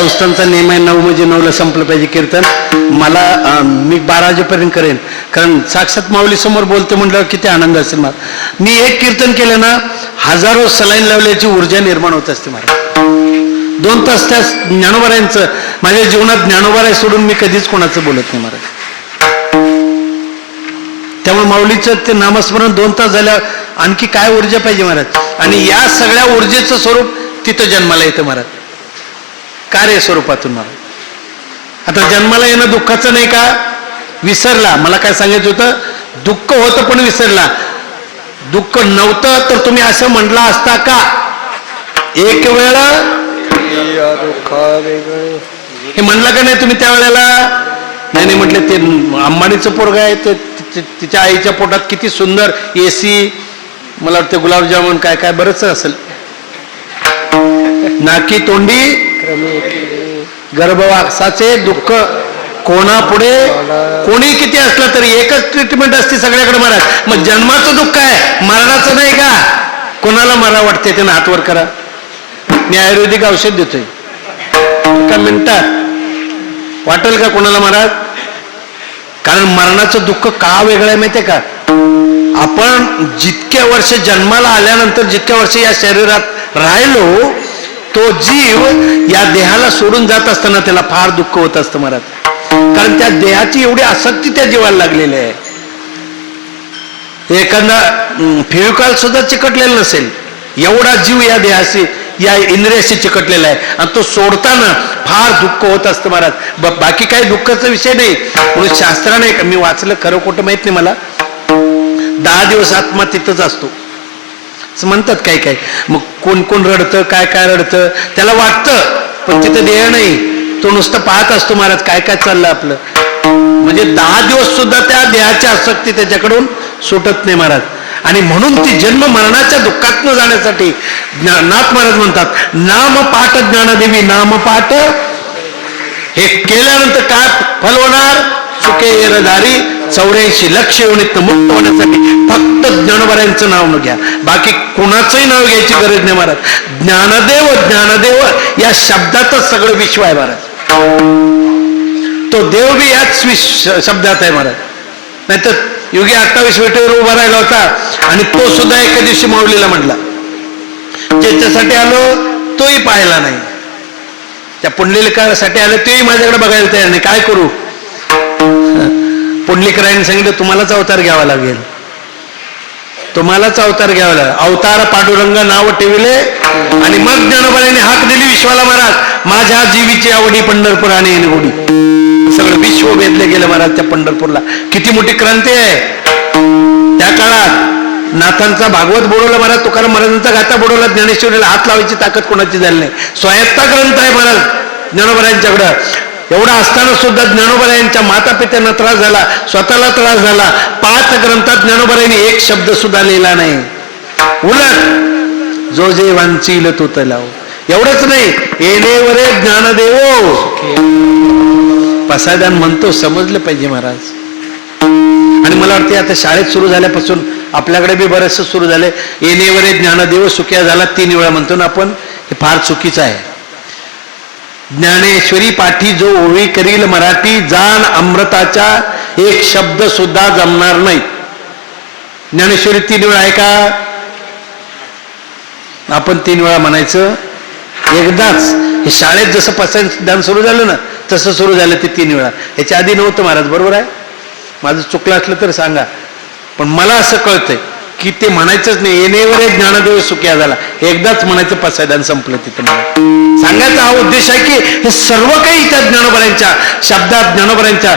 संस्थांचा नियम आहे 9 म्हणजे 9ला संपलं पाहिजे कीर्तन. मला मी 12 वाजेपर्यंत करेन, कारण साक्षात माऊली समोर बोलते म्हटल्यावर किती आनंद असेल मला. मी एक कीर्तन केलं ना, हजारो सलाईन लावल्याची ऊर्जा निर्माण होत असते मला. 2 तास त्या ज्ञानोबारायांचं माझ्या जीवनात ज्ञानोबाराय सोडून मी कधीच कोणाचं बोलत नाही महाराज. त्यामुळे माऊलीचं ते नामस्मरण 2 तास झाल्यावर आणखी काय ऊर्जा पाहिजे महाराज. आणि या सगळ्या ऊर्जेचं स्वरूप तिथं जन्माला येतं महाराज, कार्य स्वरूपातून महाराज. आता जन्माला येणं दुःखाचं नाही का? विसरला, मला काय सांगायचं होतं, दुःख होतं पण विसरला. दुःख नव्हतं तर तुम्ही असं म्हटला असता का? एक वेळ हे म्हणलं का नाही तुम्ही त्यावेळेला? नाही म्हटलं ते अंबानीचं पोरग आहे, ते तिच्या आईच्या पोटात किती सुंदर एसी, मला वाटतं गुलाबजामुन काय काय बरंच असेल, नाकी तोंडी गर्भवासाचे दुःख कोणापुढे कोणी किती असलं तरी एकच ट्रीटमेंट असते सगळ्याकडे महाराज. मग जन्माचं दुःख आहे, मरणाचं नाही का? कोणाला मरा वाटते त्यानं हातवर करा, मी आयुर्वेदिक औषध देतोय, एका मिनिटात वाटेल का कोणाला महाराज? कारण मरणाचं दुःख का वेगळं आहे माहितीये का? आपण जितक्या वर्ष जन्माला आल्यानंतर जितक्या वर्ष या शरीरात राहिलो, तो जीव या देहाला सोडून जात असताना त्याला फार दुःख होत असतं महाराज. कारण त्या देहाची एवढी आसक्ती त्या जीवाला लागलेली आहे. एखादा फेविकॉल सुद्धा चिकटलेला नसेल, एवढा जीव या देहाशी या इंद्रियाशी चिकटलेला आहे, आणि तो सोडताना फार दुःख होत असतं महाराज. बाकी काही दुःखाचा विषय नाही. म्हणून शास्त्राने, मी वाचलं खरं खोटं माहित नाही मला, 10 दिवस आत्मा तिथंच असतो असं म्हणतात काही काही. मग कोण कोण रडतं, काय काय रडतं, त्याला वाटतं पण तिथं देह नाही, तो नुसतं पाहत असतो महाराज काय काय चाललं आपलं. म्हणजे 10 दिवस सुद्धा त्या देहाची आसक्ती त्याच्याकडून सुटत नाही महाराज. आणि म्हणून ती जन्म मरणाच्या दुःखात न जाण्यासाठी नाथ महाराज म्हणतात, नाम पाठ ज्ञानदेवी नाम पाठ. हे केल्यानंतर काय फल होणार? सुखे येरधारी 84 लक्ष योनीत मुक्त होण्यासाठी फक्त ज्ञानोबारायांचं नाव न घ्या, बाकी कोणाचंही नाव घ्यायची गरज नाही महाराज. ज्ञानदेव ज्ञानदेव या शब्दातच सगळं विश्व आहे महाराज. तो देव बी याच शब्दात आहे महाराज. नाहीतर योगी 28 विटेवर उभा राहिला होता, आणि तो सुद्धा एका दिवशी माऊलीला म्हटला, ज्याच्यासाठी आलो तोही पाहिला नाही, त्या पुंडलिकासाठी आलो तोही माझ्याकडे बघायला तयार नाही, काय करू? पुंडलिकरायांनी सांगितलं, तुम्हालाच अवतार घ्यावा लागेल, तुम्हालाच अवतार घ्यावा लागेल. अवतार पांडुरंग नाव ठेविले, आणि मग ज्ञानोबाने हाक दिली विश्वाला, महाराज माझ्या जीवीची आवडी पंढरपूर आणि गोडी. सगळं विश्व वेधले गेलं महाराज त्या पंढरपूरला. किती मोठी क्रांती आहे त्या काळात. नाथांचा भागवत बुडवला महाराज, तुकाराम महाराजांचा गाथा बुडवला, ज्ञानेश्वरीला हात लावायची ताकद कोणाची झाली नाही. स्वायत्ता ग्रंथ आहे महाराज ज्ञानोबारायांच्याकडं. एवढा असताना सुद्धा ज्ञानोबारायांच्या माता पित्यांना त्रास झाला, स्वतःला त्रास झाला. 5 ग्रंथात ज्ञानोबारायांनी एक शब्द सुद्धा लिहिला नाही. उलट जो जे वांचील तो तलाव. एवढंच नाही, येणेवरे ज्ञानदेवो पसायदान म्हणतो, समजलं पाहिजे महाराज. आणि मला वाटते आता शाळेत सुरू झाल्यापासून आपल्याकडे बी बरेचसं सुरू झाले, येणेवरे ज्ञानदेव सुख्या झाला 3 वेळा म्हणतो ना आपण, हे फार चुकीचं आहे. ज्ञानेश्वरी पाठी जो ओळी करील मराठी, जाण अमृताच्या एक शब्द सुद्धा जमणार नाही. ज्ञानेश्वरी 3 वेळा आहे का? आपण 3 वेळा म्हणायचं एकदाच. हे शाळेत जसं पसायदान सुरू झालं ना तसं सुरू झालं ते 3 वेळा. ह्याच्या आधी नव्हतं महाराज, बरोबर आहे? माझं चुकलं असलं तर सांगा, पण मला असं कळतंय की ते म्हणायचंच नाही. येणेवर ज्ञानदेव सुख्या झाला एकदाच म्हणायचं, पसायदान संपलं तिथं. मला सांगायचा हा उद्देश आहे की हे सर्व काही त्या ज्ञानोबारायांच्या शब्दात, ज्ञानोबारायांच्या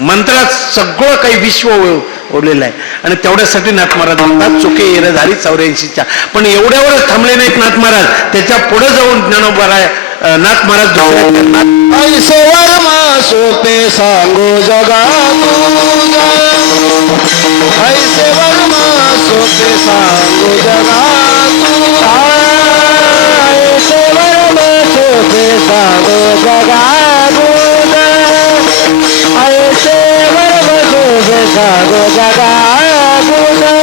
मंत्रात सगळं काही विश्व ओढलेलं आहे. आणि तेवढ्यासाठी नाथ महाराज म्हणतात, चुके येरधारी 84च्या. पण एवढ्यावरच थांबले नाहीत नाथ महाराज, त्याच्या पुढे जाऊन ज्ञानोबाराय नाथ महाराज दुसऱ्या ऐसे वर्मा सोपे सांगो जगा तुझा, ऐसे वर्मा सोपे सांगो जगा तुझा, ऐसे वर्मा सोपे सांगो जगा तुझा, ऐसे वर्मा सोपे सांगो जगा तुझा.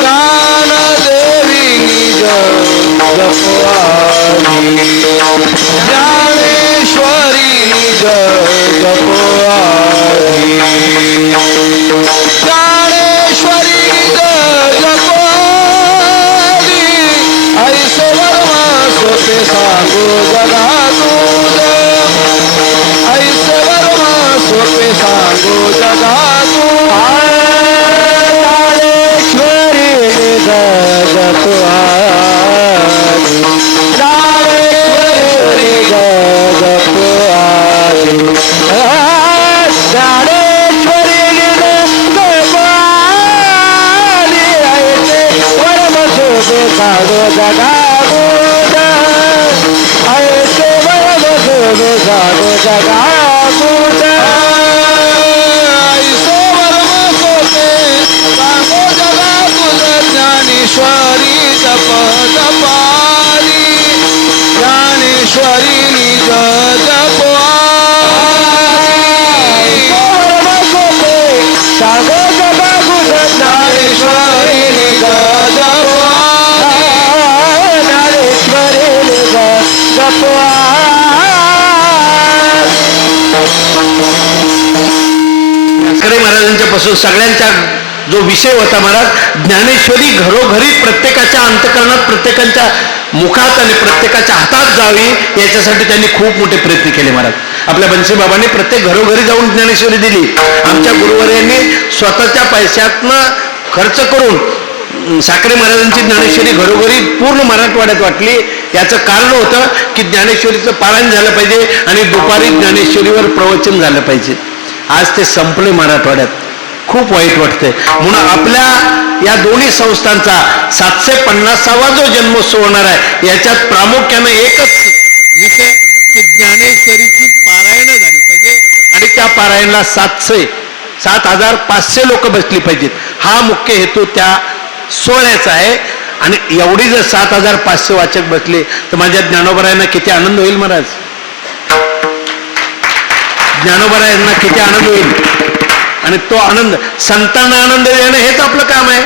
ज्ञानदेवी निज जपवानी जागो जगा गुड ऐश्वर बघो जागो जगा गुड ज्ञानेश्वरी जप जपाली ज्ञानेश्वरी निज जागो जगा गुड ज्ञानेश्वरी निज ज्ञानेश्वरी निज जपवा महाराजांच्या पासून सगळ्यांच्या जो विषय होता महाराज ज्ञानेश्वरी घरोघरी प्रत्येकाच्या अंतकरणात प्रत्येकाच्या मुखात आणि प्रत्येकाच्या हातात जावी याच्यासाठी त्यांनी खूप मोठे प्रयत्न केले महाराज. आपल्या बंसी बाबांनी प्रत्येक घरोघरी जाऊन ज्ञानेश्वरी दिली. आमच्या गुरुवर्यांनी स्वतःच्या पैशातनं खर्च करून साखरे महाराजांची ज्ञानेश्वरी घरोघरी पूर्ण मराठवाड्यात वाटली. याचं कारण होतं की ज्ञानेश्वरीचं पारायण झालं पाहिजे आणि दुपारी ज्ञानेश्वरीवर प्रवचन झालं पाहिजे. आज ते संपले मराठवाड्यात. खूप वाईट वाटतंय. म्हणून आपल्या या दोन्ही संस्थांचा 750वा जो जन्मोत्सव होणार आहे याच्यात प्रामुख्यानं एकच विषय की ज्ञानेश्वरीची पारायणं झाली पाहिजे आणि त्या पारायणाला 7,500 लोक बसली पाहिजेत. हा मुख्य हेतू त्या सोहळ्याचा आहे. आणि एवढी जर 7,500 वाचक बसले तर माझ्या ज्ञानोबरायांना किती आनंद होईल महाराज. ज्ञानोबरायांना किती आनंद होईल. आणि तो आनंद संतांना आनंद देणं हेच आपलं काम आहे.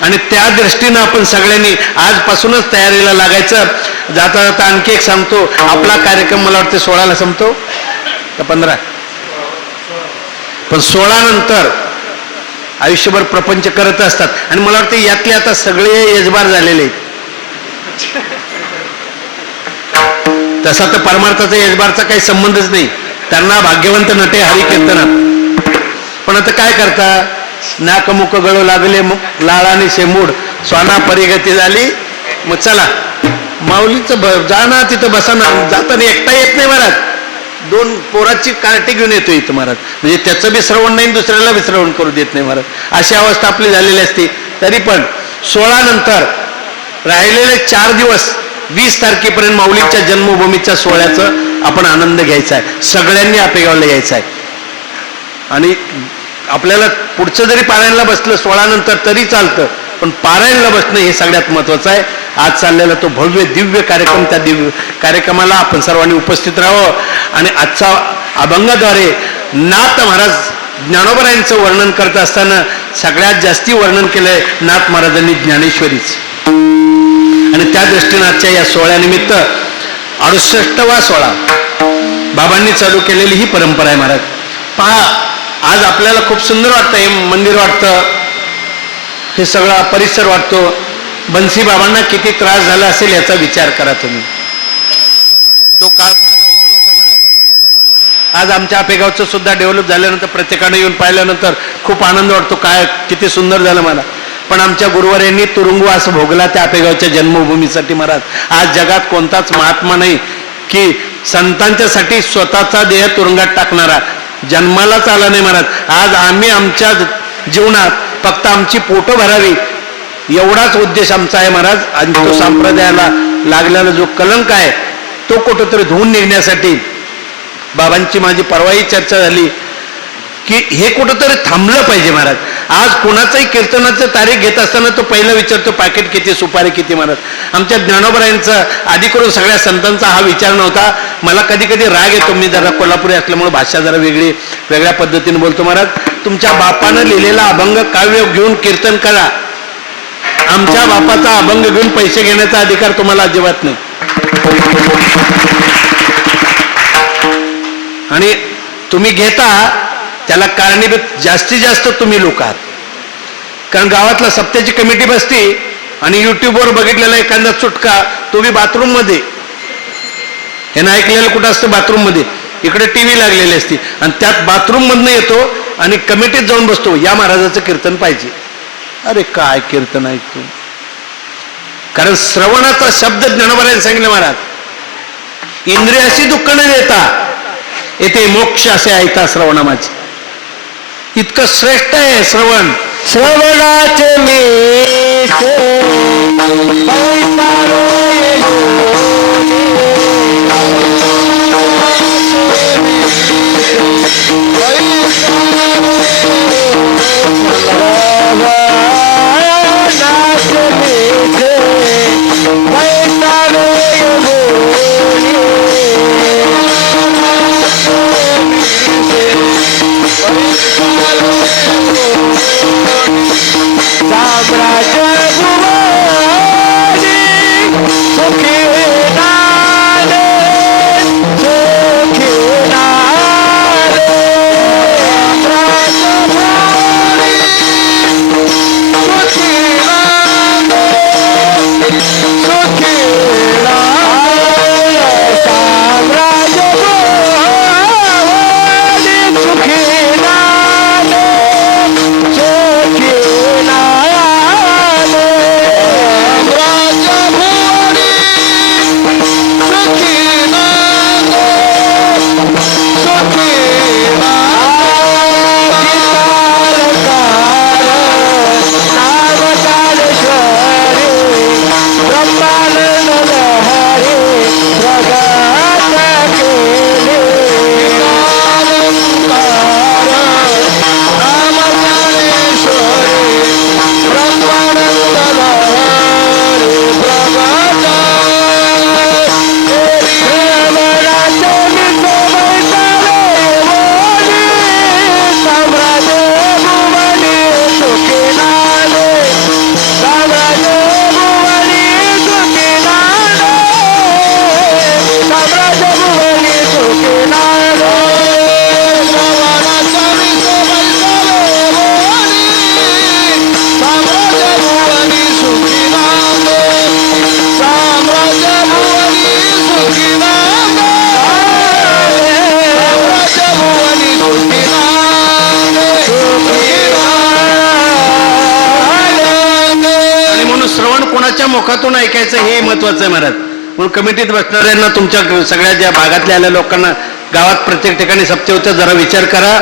आणि त्या दृष्टीनं आपण सगळ्यांनी आजपासूनच तयारीला लागायचं. जाता जाता आणखी एक सांगतो. आपला कार्यक्रम मला वाटतं 16ला संपतो का 15, पण 16 नंतर आयुष्यभर प्रपंच करत असतात. आणि मला वाटतं यातले आता सगळे यजबार झालेले आहेत. तसा तर परमार्थाचा यजबारचा काही संबंधच नाही. त्यांना भाग्यवंत नटे हरी कीर्तनात. पण आता काय करता. नाकमुक गळू लागले लाळाने शेंबूड स्वाना परिगती झाली. मग चला माऊलीचं जाना तिथं बसाना. जाताना एकटा येत नाही महाराज. 2 पोराची कार्टी घेऊन येतो इथं महाराज. म्हणजे त्याचं बी श्रवण नाही दुसऱ्याला बी श्रवण करू देत नाही महाराज. अशी अवस्था आपली झालेली असते. तरी पण 16 नंतर राहिलेले 4 दिवस 20 तारखेपर्यंत माऊलीच्या जन्मभूमीच्या सोहळ्याचं आपण आनंद घ्यायचा आहे. सगळ्यांनी आपेगावला यायचं आहे. आणि आपल्याला पुढचं जरी पारायणला बसलं 16 नंतर तरी चालतं, पण पारायणला बसणं हे सगळ्यात महत्वाचं आहे. आज चाललेला तो भव्य दिव्य कार्यक्रम, त्या दिव्य कार्यक्रमाला आपण सर्वांनी उपस्थित राहावं. आणि आजचा अभंगाद्वारे नाथ महाराज ज्ञानोबरायांचं वर्णन करत असताना सगळ्यात जास्ती वर्णन केलंय नाथ महाराजांनी ज्ञानेश्वरीच. आणि त्या दृष्टीने आजच्या या सोहळ्यानिमित्त 68वा सोहळा बाबांनी चालू केलेली ही परंपरा आहे महाराज. पहा, आज आपल्याला खूप सुंदर वाटतं. हे मंदिर वाटतं, हे सगळा परिसर वाटतो. बन्सी बाबांना किती त्रास झाला असेल याचा विचार करा तुम्ही. तो काळ फार अवघड होता महाराज. आज आमच्या आपेगावचं सुद्धा डेव्हलप झाल्यानंतर प्रत्येकाने येऊन पाहिल्यानंतर खूप आनंद वाटतो. काय किती सुंदर झालं मला. पण आमच्या गुरुवाऱ्यांनी तुरुंगवास भोगला त्या आपेगावच्या जन्मभूमीसाठी महाराज. आज जगात कोणताच महात्मा नाही की संतांच्यासाठी स्वतःचा देह तुरुंगात टाकणारा. जन्मालाच आला नाही महाराज. आज आम्ही आमच्या जीवनात फक्त आमची पोटं भरावी एवढाच उद्देश आमचा आहे महाराज. आणि तो संप्रदायाला लागलेला जो कलंक आहे तो कुठंतरी धुवून निघण्यासाठी बाबांची माझी परवाही चर्चा झाली की हे कुठंतरी थांबलं पाहिजे महाराज. आज कोणाचंही कीर्तनाचं तारीख घेत असताना तो पहिला विचारतो पाकिट किती, सुपारी किती महाराज. आमच्या ज्ञानोबरायांचा आधी करून सगळ्या संतांचा हा विचार नव्हता. मला कधी कधी राग येतो. मी जरा कोल्हापुरी असल्यामुळे भाषा जरा वेगळ्या पद्धतीने बोलतो महाराज. तुमच्या बापानं लिहिलेला अभंग काव्य घेऊन कीर्तन करा. आमच्या बापाचा अभंग घेऊन पैसे घेण्याचा अधिकार तुम्हाला अजिबात नाही. आणि तुम्ही घेता त्याला कारणीभूत जास्तीत जास्त तुम्ही लोक आहात. कारण गावातला सप्त्याची कमिटी बसते आणि युट्यूबवर बघितलेला एखादा चुटका तो बी बाथरूम मध्ये. हे ना ऐकलेलं कुठं असतं बाथरूम मध्ये. इकडे टीव्ही लागलेली असते आणि त्यात बाथरूम मधनं येतो आणि कमिटीत जाऊन बसतो. या महाराजाचं कीर्तन पाहिजे. अरे काय कीर्तन ऐकतो. कारण श्रवणाचा शब्द ज्ञानोबरायांनी सांगितलं महाराज. इंद्रियाशी दुःख न देता येथे मोक्ष असे ऐका श्रवणा माझी. इतकं श्रेष्ठ आहे श्रवण. श्रवणाचे मी कोणाच्या मुखातून ऐकायचं हे महत्वाचं आहे महाराज. म्हणून कमिटीत बसणाऱ्यांना, तुमच्या सगळ्या ज्या भागातल्या आल्या लोकांना, गावात प्रत्येक ठिकाणी सप्ते होत्या, जरा विचार करा.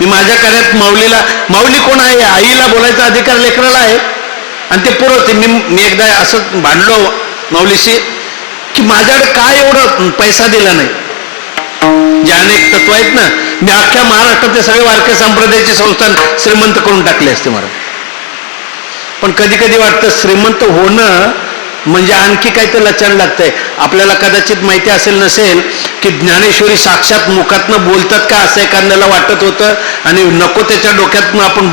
मी माझ्या कार्यात माऊली कोण आहे, आईला बोलायचा अधिकार लेकराला आहे आणि ते पुरवते. मी एकदा असं भांडलो माऊलीशी की माझ्याकडे काय एवढं पैसा दिला नाही. जे अनेक तत्व आहेत ना, मी अख्ख्या महाराष्ट्रातले सगळे वारकरी संप्रदायाचे संस्थान श्रीमंत करून टाकले असते महाराज. पण कधी कधी वाटतं श्रीमंत होणं म्हणजे आणखी काही तर लक्षण लागतंय. आपल्याला कदाचित माहिती असेल नसेल की ज्ञानेश्वरी साक्षात मुखातनं बोलतात का असं एखाद्याला वाटत होतं आणि नको त्याच्या डोक्यातनं आपण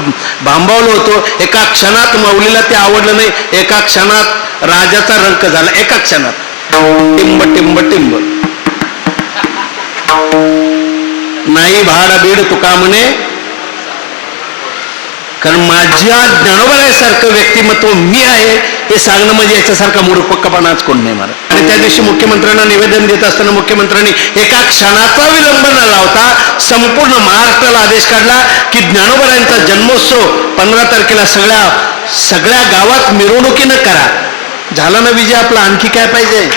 भांबावलो होतो. एका क्षणात माऊलीला ते आवडलं नाही. एका क्षणात राजाचा रंक झाला. एका क्षणात टिंब टिंब टिंब. नाही भाड बीड तुका म्हणे, कारण माझ्या ज्ञानोबासारखं व्यक्तिमत्व मी आहे हे सांगणं म्हणजे याच्यासारखा मूर्खपणाच कोण नाही मला. आणि त्या दिवशी मुख्यमंत्र्यांना निवेदन देत असताना मुख्यमंत्र्यांनी एका क्षणाचा विलंब न लावता संपूर्ण महाराष्ट्राला आदेश काढला की ज्ञानोबांचा जन्मोत्सव 15 तारखेला सगळ्या गावात मिरवणुकीनं करा. झाला ना विजय आपला, आणखी काय पाहिजे.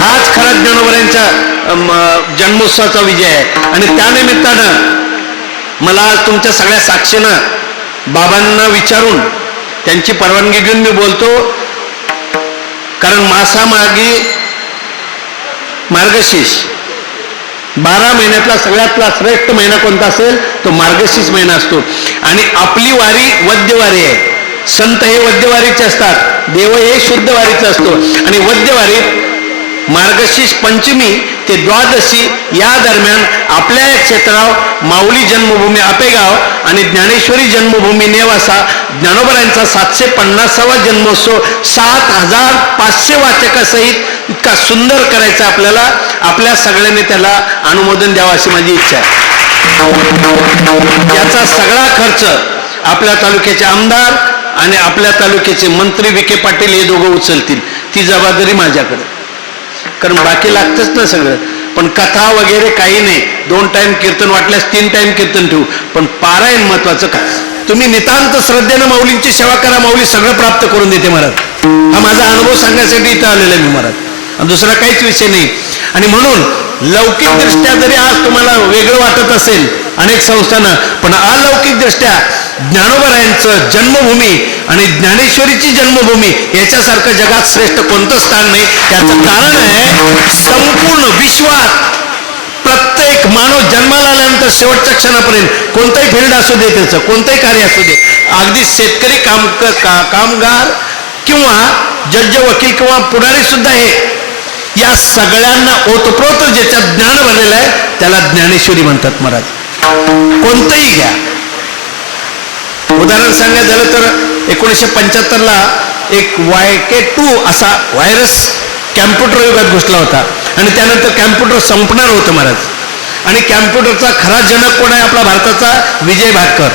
हाच खरा ज्ञानोबांच्या जन्मोत्सवाचा विजय आहे. आणि त्यानिमित्तानं मला आज तुमच्या सगळ्या साक्षीनं बाबांना विचारून त्यांची परवानगी घेऊन मी बोलतो. कारण मासामागी मार्गशीर्ष 12 महिन्यातला सगळ्यातला श्रेष्ठ महिना कोणता असेल तो मार्गशीर्ष महिना असतो. आणि आपली वारी वद्यवारी आहे. संत हे वद्यवारीचे असतात, देव हे शुद्ध वारीचा असतो. आणि वद्यवारीत मार्गशीर्ष पंचमी ते द्वादशी या दरम्यान आपल्या या क्षेत्रावर माऊली जन्मभूमी आपेगाव आणि ज्ञानेश्वरी जन्मभूमी नेवासा ज्ञानोबांचा 750वा जन्मोत्सव 7500 वाचकासहित इतका सुंदर करायचा आपल्याला. आपल्या सगळ्यांनी त्याला अनुमोदन द्यावं अशी माझी इच्छा आहे. याचा सगळा खर्च आपल्या तालुक्याचे आमदार आणि आपल्या तालुक्याचे मंत्री विखे पाटील हे दोघं उचलतील. ती जबाबदारी माझ्याकडे. कारण बाकी लागतच ना सगळं. पण कथा वगैरे काही नाही. 2 टाइम कीर्तन, वाटल्यास 3 टाइम कीर्तन ठेवू, पण पारायण महत्वाचं का. तुम्ही नितांत श्रद्धेनं माऊलींची सेवा करा, माऊली सगळं प्राप्त करून देते महाराज. हा माझा अनुभव सांगण्यासाठी इथं आलेला मी महाराज, आणि दुसरा काहीच विषय नाही. आणि म्हणून लौकिक दृष्ट्या जरी आज तुम्हाला वेगळं वाटत असेल अनेक संस्थांना, पण अलौकिक दृष्ट्या ज्ञानोबारायांचं जन्मभूमी आणि ज्ञानेश्वरीची जन्मभूमी याच्यासारखं जगात श्रेष्ठ कोणतं स्थान नाही. त्याचं कारण आहे संपूर्ण विश्वात प्रत्येक मानव जन्माला आल्यानंतर शेवटच्या क्षणापर्यंत कोणतंही फील्ड असू दे, त्याचं कोणतंही कार्य असू दे, अगदी शेतकरी कामगार किंवा जज वकील किंवा पुढारी सुद्धा हे, या सगळ्यांना ओतप्रोत ज्याच्यात ज्ञान भरलेलं आहे त्याला ज्ञानेश्वरी म्हणतात महाराज. कोणतंही घ्या. उदाहरण सांगायचं झालं तर 1975ला एक YK2 असा व्हायरस कॅम्प्युटर युगात घुसला होता आणि त्यानंतर कॅम्प्युटर संपणार होतं महाराज. आणि कॅम्प्युटरचा खरा जनक कोण आहे? आपला भारताचा विजय भाटकर.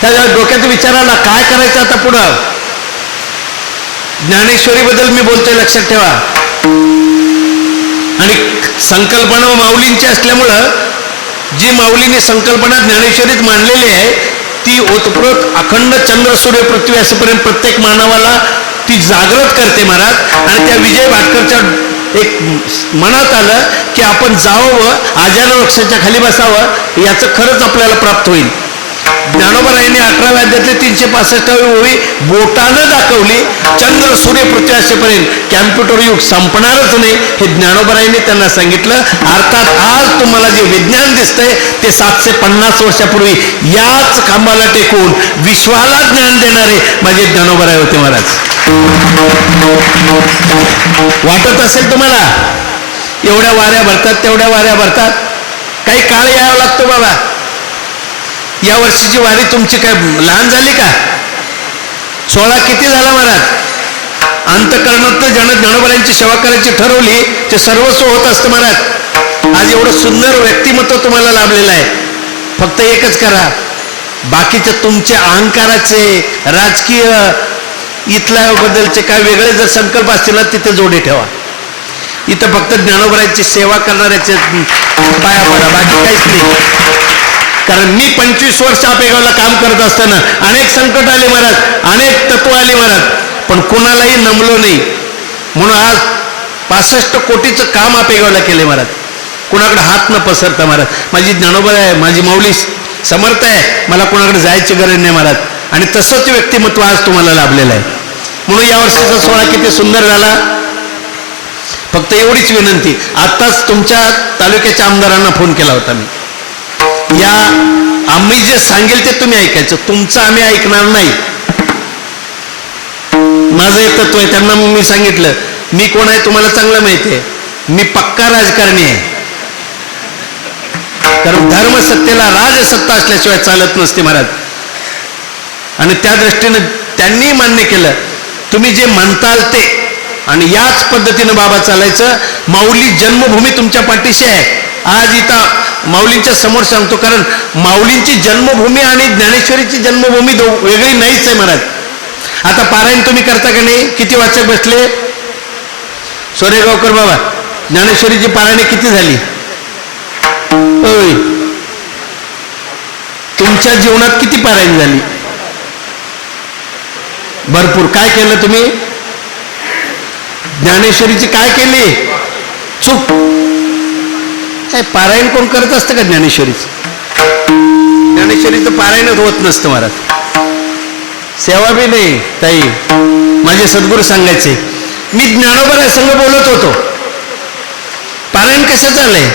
त्याच्या डोक्यात विचार आला काय करायचं आता पुढं. ज्ञानेश्वरीबद्दल मी बोलतोय, लक्षात ठेवा. आणि संकल्पना माऊलींची असल्यामुळं जी माऊलीने संकल्पना ज्ञानेश्वरीत मांडलेली आहे ती ओतप्रोत अखंड चंद्र सूर्य पृथ्वी असेपर्यंत प्रत्येक मानवाला ती जागृत करते महाराज. आणि त्या विजय भाटकरच्या एक मनात आलं की आपण जावं, आजारा वृक्षाच्या खाली बसावं, याचं खरंच आपल्याला प्राप्त होईल. ज्ञानोबारायांनी 18व्या अध्यायातली 365वी ओवी बोटानं दाखवली. चंद्र सूर्य पृथ्वी असेपर्यंत कॅम्प्युटर युग संपणारच नाही हे ज्ञानोबारायांनी त्यांना सांगितलं. अर्थात आज तुम्हाला जे विज्ञान दिसतंय ते 750 वर्षापूर्वी याच खांबाला टेकून विश्वाला ज्ञान देणारे माझे ज्ञानोबाराय होते महाराज. वाटत असेल तुम्हाला एवढ्या वाऱ्या भरतात तेवढ्या वाऱ्या भरतात, काही काळ यावं लागतो बाबा. या वर्षीची वारी तुमची काय लहान झाली का? 16 किती झाला महाराज? अंतकरणात ज्यानं ज्ञानोबारायांची सेवा करायची ठरवली ते सर्वस्व होत असतं महाराज. आज एवढं सुंदर व्यक्तिमत्व तुम्हाला लाभलेलं आहे. फक्त एकच करा, बाकीचे तुमचे अहंकाराचे राजकीय इथल्या बद्दलचे काय वेगळे जर संकल्प असतील ना तिथे जोडे ठेवा. इथं फक्त ज्ञानोबारायांची सेवा करणाऱ्याचे पाया पडा, बाकी काहीच नाही. कारण मी 25 वर्ष आपेगावला काम करत असताना अनेक संकट आले महाराज, अनेक तत्व आली महाराज, पण कोणालाही नमलो नाही. म्हणून आज 65 कोटीचं काम आपेगावला केले महाराज. कोणाकडे हात न पसरता महाराज. माझी ज्ञानोबा आहे, माझी माऊली समर्थ आहे, मला कोणाकडे जायची गरज नाही महाराज. आणि तसंच व्यक्तिमत्व आज तुम्हाला लाभलेलं आहे. म्हणून या वर्षीचा सोहळा किती सुंदर झाला. फक्त एवढीच विनंती, आत्ताच तुमच्या तालुक्याच्या आमदारांना फोन केला होता मी. या आम्ही जे सांगेल ते तुम्ही ऐकायचं, तुमचं आम्ही ऐकणार नाही. माझं एक तत्व आहे. त्यांना मी सांगितलं मी कोण आहे तुम्हाला चांगलं माहिती आहे. मी पक्का राजकारणी आहे. कारण धर्मसत्तेला राजसत्ता असल्याशिवाय चालत नसते महाराज. आणि त्या दृष्टीनं त्यांनी मान्य केलं तुम्ही जे म्हणताल ते, आणि याच पद्धतीनं बाबा चालायचं. माऊली जन्मभूमी तुमच्या पाठीशी आहे. आज इथं माऊलींच्या समोर सांगतो, कारण माऊलींची जन्मभूमी आणि ज्ञानेश्वरीची जन्मभूमी वेगळी नाहीच आहे महाराज. आता पारायण तुम्ही करता का नाही? किती वाचक बसले? सोरेगावकर बाबा, ज्ञानेश्वरीची पारायणे किती झाली? तुमच्या जीवनात किती पारायण झाली? भरपूर. काय केलं तुम्ही? ज्ञानेश्वरीची काय केली? चूक. पारायण कोण करत असतं का ज्ञानेश्वरीचं? ज्ञानेश्वरीचं पारायणच होत नसतं महाराज. सेवा बी नाही ताई. माझे सद्गुरू सांगायचे, मी ज्ञानोबा संघ बोलत होतो, पारायण कसं चाललंय?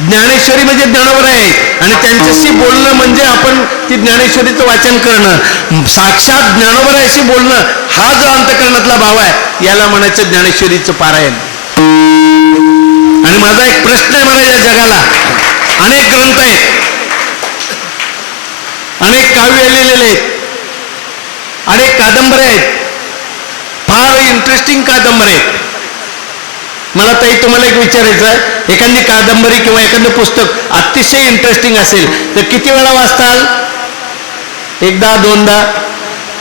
ज्ञानेश्वरी म्हणजे ज्ञानोबा आहेत आणि त्यांच्याशी बोलणं म्हणजे आपण ती ज्ञानेश्वरीचं वाचन करणं, साक्षात ज्ञानोबाशी बोलणं, हा जो अंतकरणातला भाव आहे याला म्हणायचं ज्ञानेश्वरीचं पारायण. आणि माझा एक प्रश्न आहे महाराज, या जगाला अनेक ग्रंथ आहेत, अनेक काव्य लिहिलेले आहेत, अनेक कादंबऱ्या आहेत, फार इंटरेस्टिंग कादंबऱ्या आहेत. मला ताई तुम्हाला एक विचारायचं आहे, एखादी कादंबरी किंवा एखादं पुस्तक अतिशय इंटरेस्टिंग असेल तर किती वेळा वाचताल? एकदा दोनदा?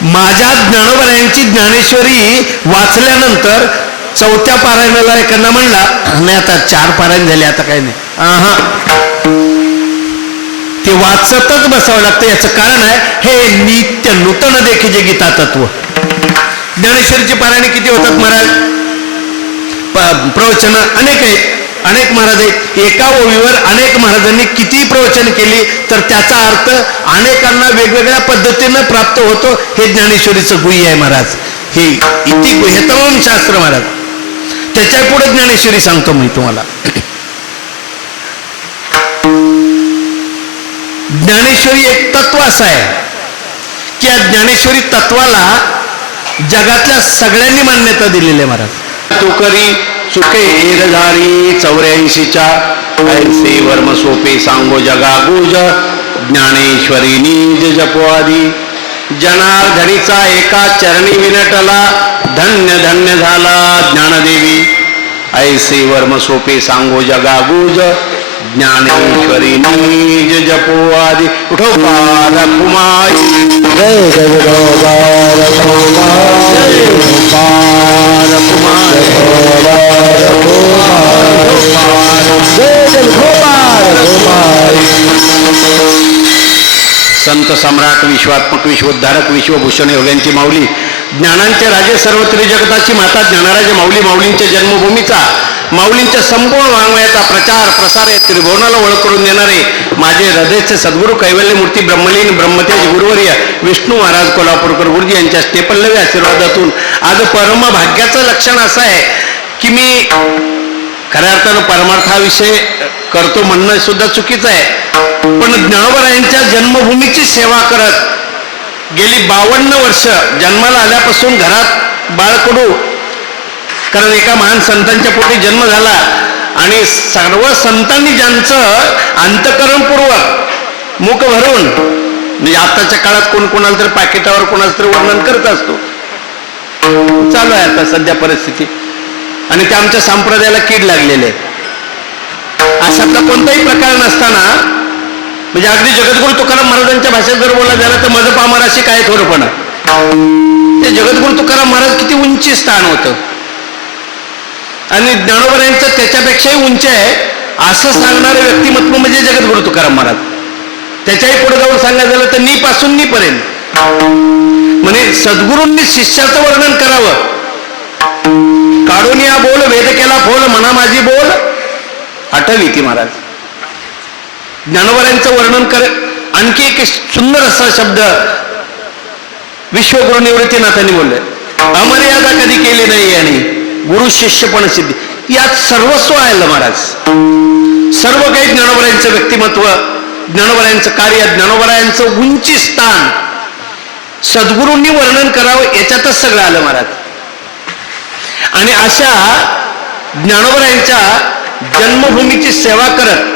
माझ्या ज्ञानोबारायांची ज्ञानेश्वरी वाचल्यानंतर 4थ्या पारायणाला एखादा म्हणला नाही आता 4 पारायण झाले आता काही नाही, ते वाचतच बसावं लागतं. याचं कारण आहे हे नित्य नूतन देखील जे गीता तत्व. ज्ञानेश्वरीची पारायणे किती होतात महाराज? प्रवचन अनेक आहेत. अनेक महाराज आहेत. एका ओळीवर अनेक महाराजांनी किती प्रवचन केली तर त्याचा अर्थ अनेकांना वेगवेगळ्या पद्धतीनं प्राप्त होतो. हे ज्ञानेश्वरीचं गुह्य आहे महाराज. हे इति गुह्यतम शास्त्र महाराज. त्याच्या पुढे ज्ञानेश्वरी सांगतो मी तुम्हाला. ज्ञानेश्वरी एक तत्व असं आहे की या ज्ञानेश्वरी तत्वाला जगातल्या सगळ्यांनी मान्यता दिलेली आहे महाराज. तू करी सुखे एकधारी 84च्या ऐसे वर्म सोपे सांगो जगा गुज ज्ञानेश्वरी निज जपवादी जनार्दनीचा एका चरणी विनटला धन्य धन्य झाला ज्ञानदेवी ऐसे वर्म सोपे सांगो जगा गुज ज्ञानेश्वरी निज जपवादी. उठो पार कुमारी जय जगदोबार कुमार पार कुमारी जय जगदोबार कुमार. संत सम्राट विश्वात्मक विश्वोद्धारक विश्वभूषण योग्यांची माऊली ज्ञानांचे राजे सर्व त्रिजगताची माता ज्ञानराजे माऊली माऊलींच्या जन्मभूमीचा माऊलींच्या संपूर्ण वाङ्मयाचा प्रचार प्रसार या त्रिभुवनाला ओळख करून देणारे माझे हृदयचे सद्गुरू कैवल्य मूर्ती ब्रह्मलीन ब्रह्मतेज गुरुवर्य विष्णू महाराज कोल्हापूरकर गुरुजी यांच्या स्टेपल्लवी आशीर्वादातून आज परमभाग्याचं लक्षण असं आहे की मी खऱ्या अर्थानं परमार्थाविषयी करतो म्हणणं सुद्धा चुकीचं आहे. पण ज्ञानोबरायांच्या जन्मभूमीची सेवा करत गेली 52 वर्ष जन्माला आल्यापासून घरात बाळकडू, कारण एका महान संतांच्या पोटी जन्म झाला आणि सर्व संतांनी ज्यांचं अंतःकरणपूर्वक मुख भरून म्हणजे आताच्या काळात कोण कोणाला तरी पाकिटावर कोणाचं तरी वर्णन करत असतो, चालू आहे आता सध्या परिस्थिती, आणि ते आमच्या संप्रदायाला कीड लागलेले आहे. अशातला कोणताही प्रकार नसताना म्हणजे अगदी जगद्गुरु तुकाराम महाराजांच्या भाषेत जर बोलायला झालं तर माझं पामराशी काय थोडंपणा. ते जगद्गुरु तुकाराम महाराज किती उंची स्थान होतं आणि ज्ञानोबरायांचं त्याच्यापेक्षाही उंच आहे असं सांगणारे व्यक्तिमत्व म्हणजे जगद्गुरु तुकाराम महाराज. त्याच्याही पुढे जाऊन सांगायचं झालं तर नी पासून नी पर्यंत म्हणजे सद्गुरूंनी शिष्याचं वर्णन करावं. काढून या बोल वेद केला फोल म्हणा माझी बोल आठवी ती महाराज. ज्ञानोबरायांचं वर्णन कर. आणखी एक सुंदर असा शब्द विश्वगुरु निवृत्तीनाथांनी बोलले, अमर्यादा कधी केली नाही आणि गुरु शिष्यपण सिद्धी. यात सर्वस्व आहे महाराज. सर्व काही ज्ञानोबरायांचं व्यक्तिमत्व, ज्ञानोबरायांचं कार्य, ज्ञानोबरायांचं उंची स्थान सद्गुरूंनी वर्णन करावं याच्यातच सगळं आलं महाराज. आणि अशा ज्ञानोबरायांच्या जन्मभूमीची सेवा करत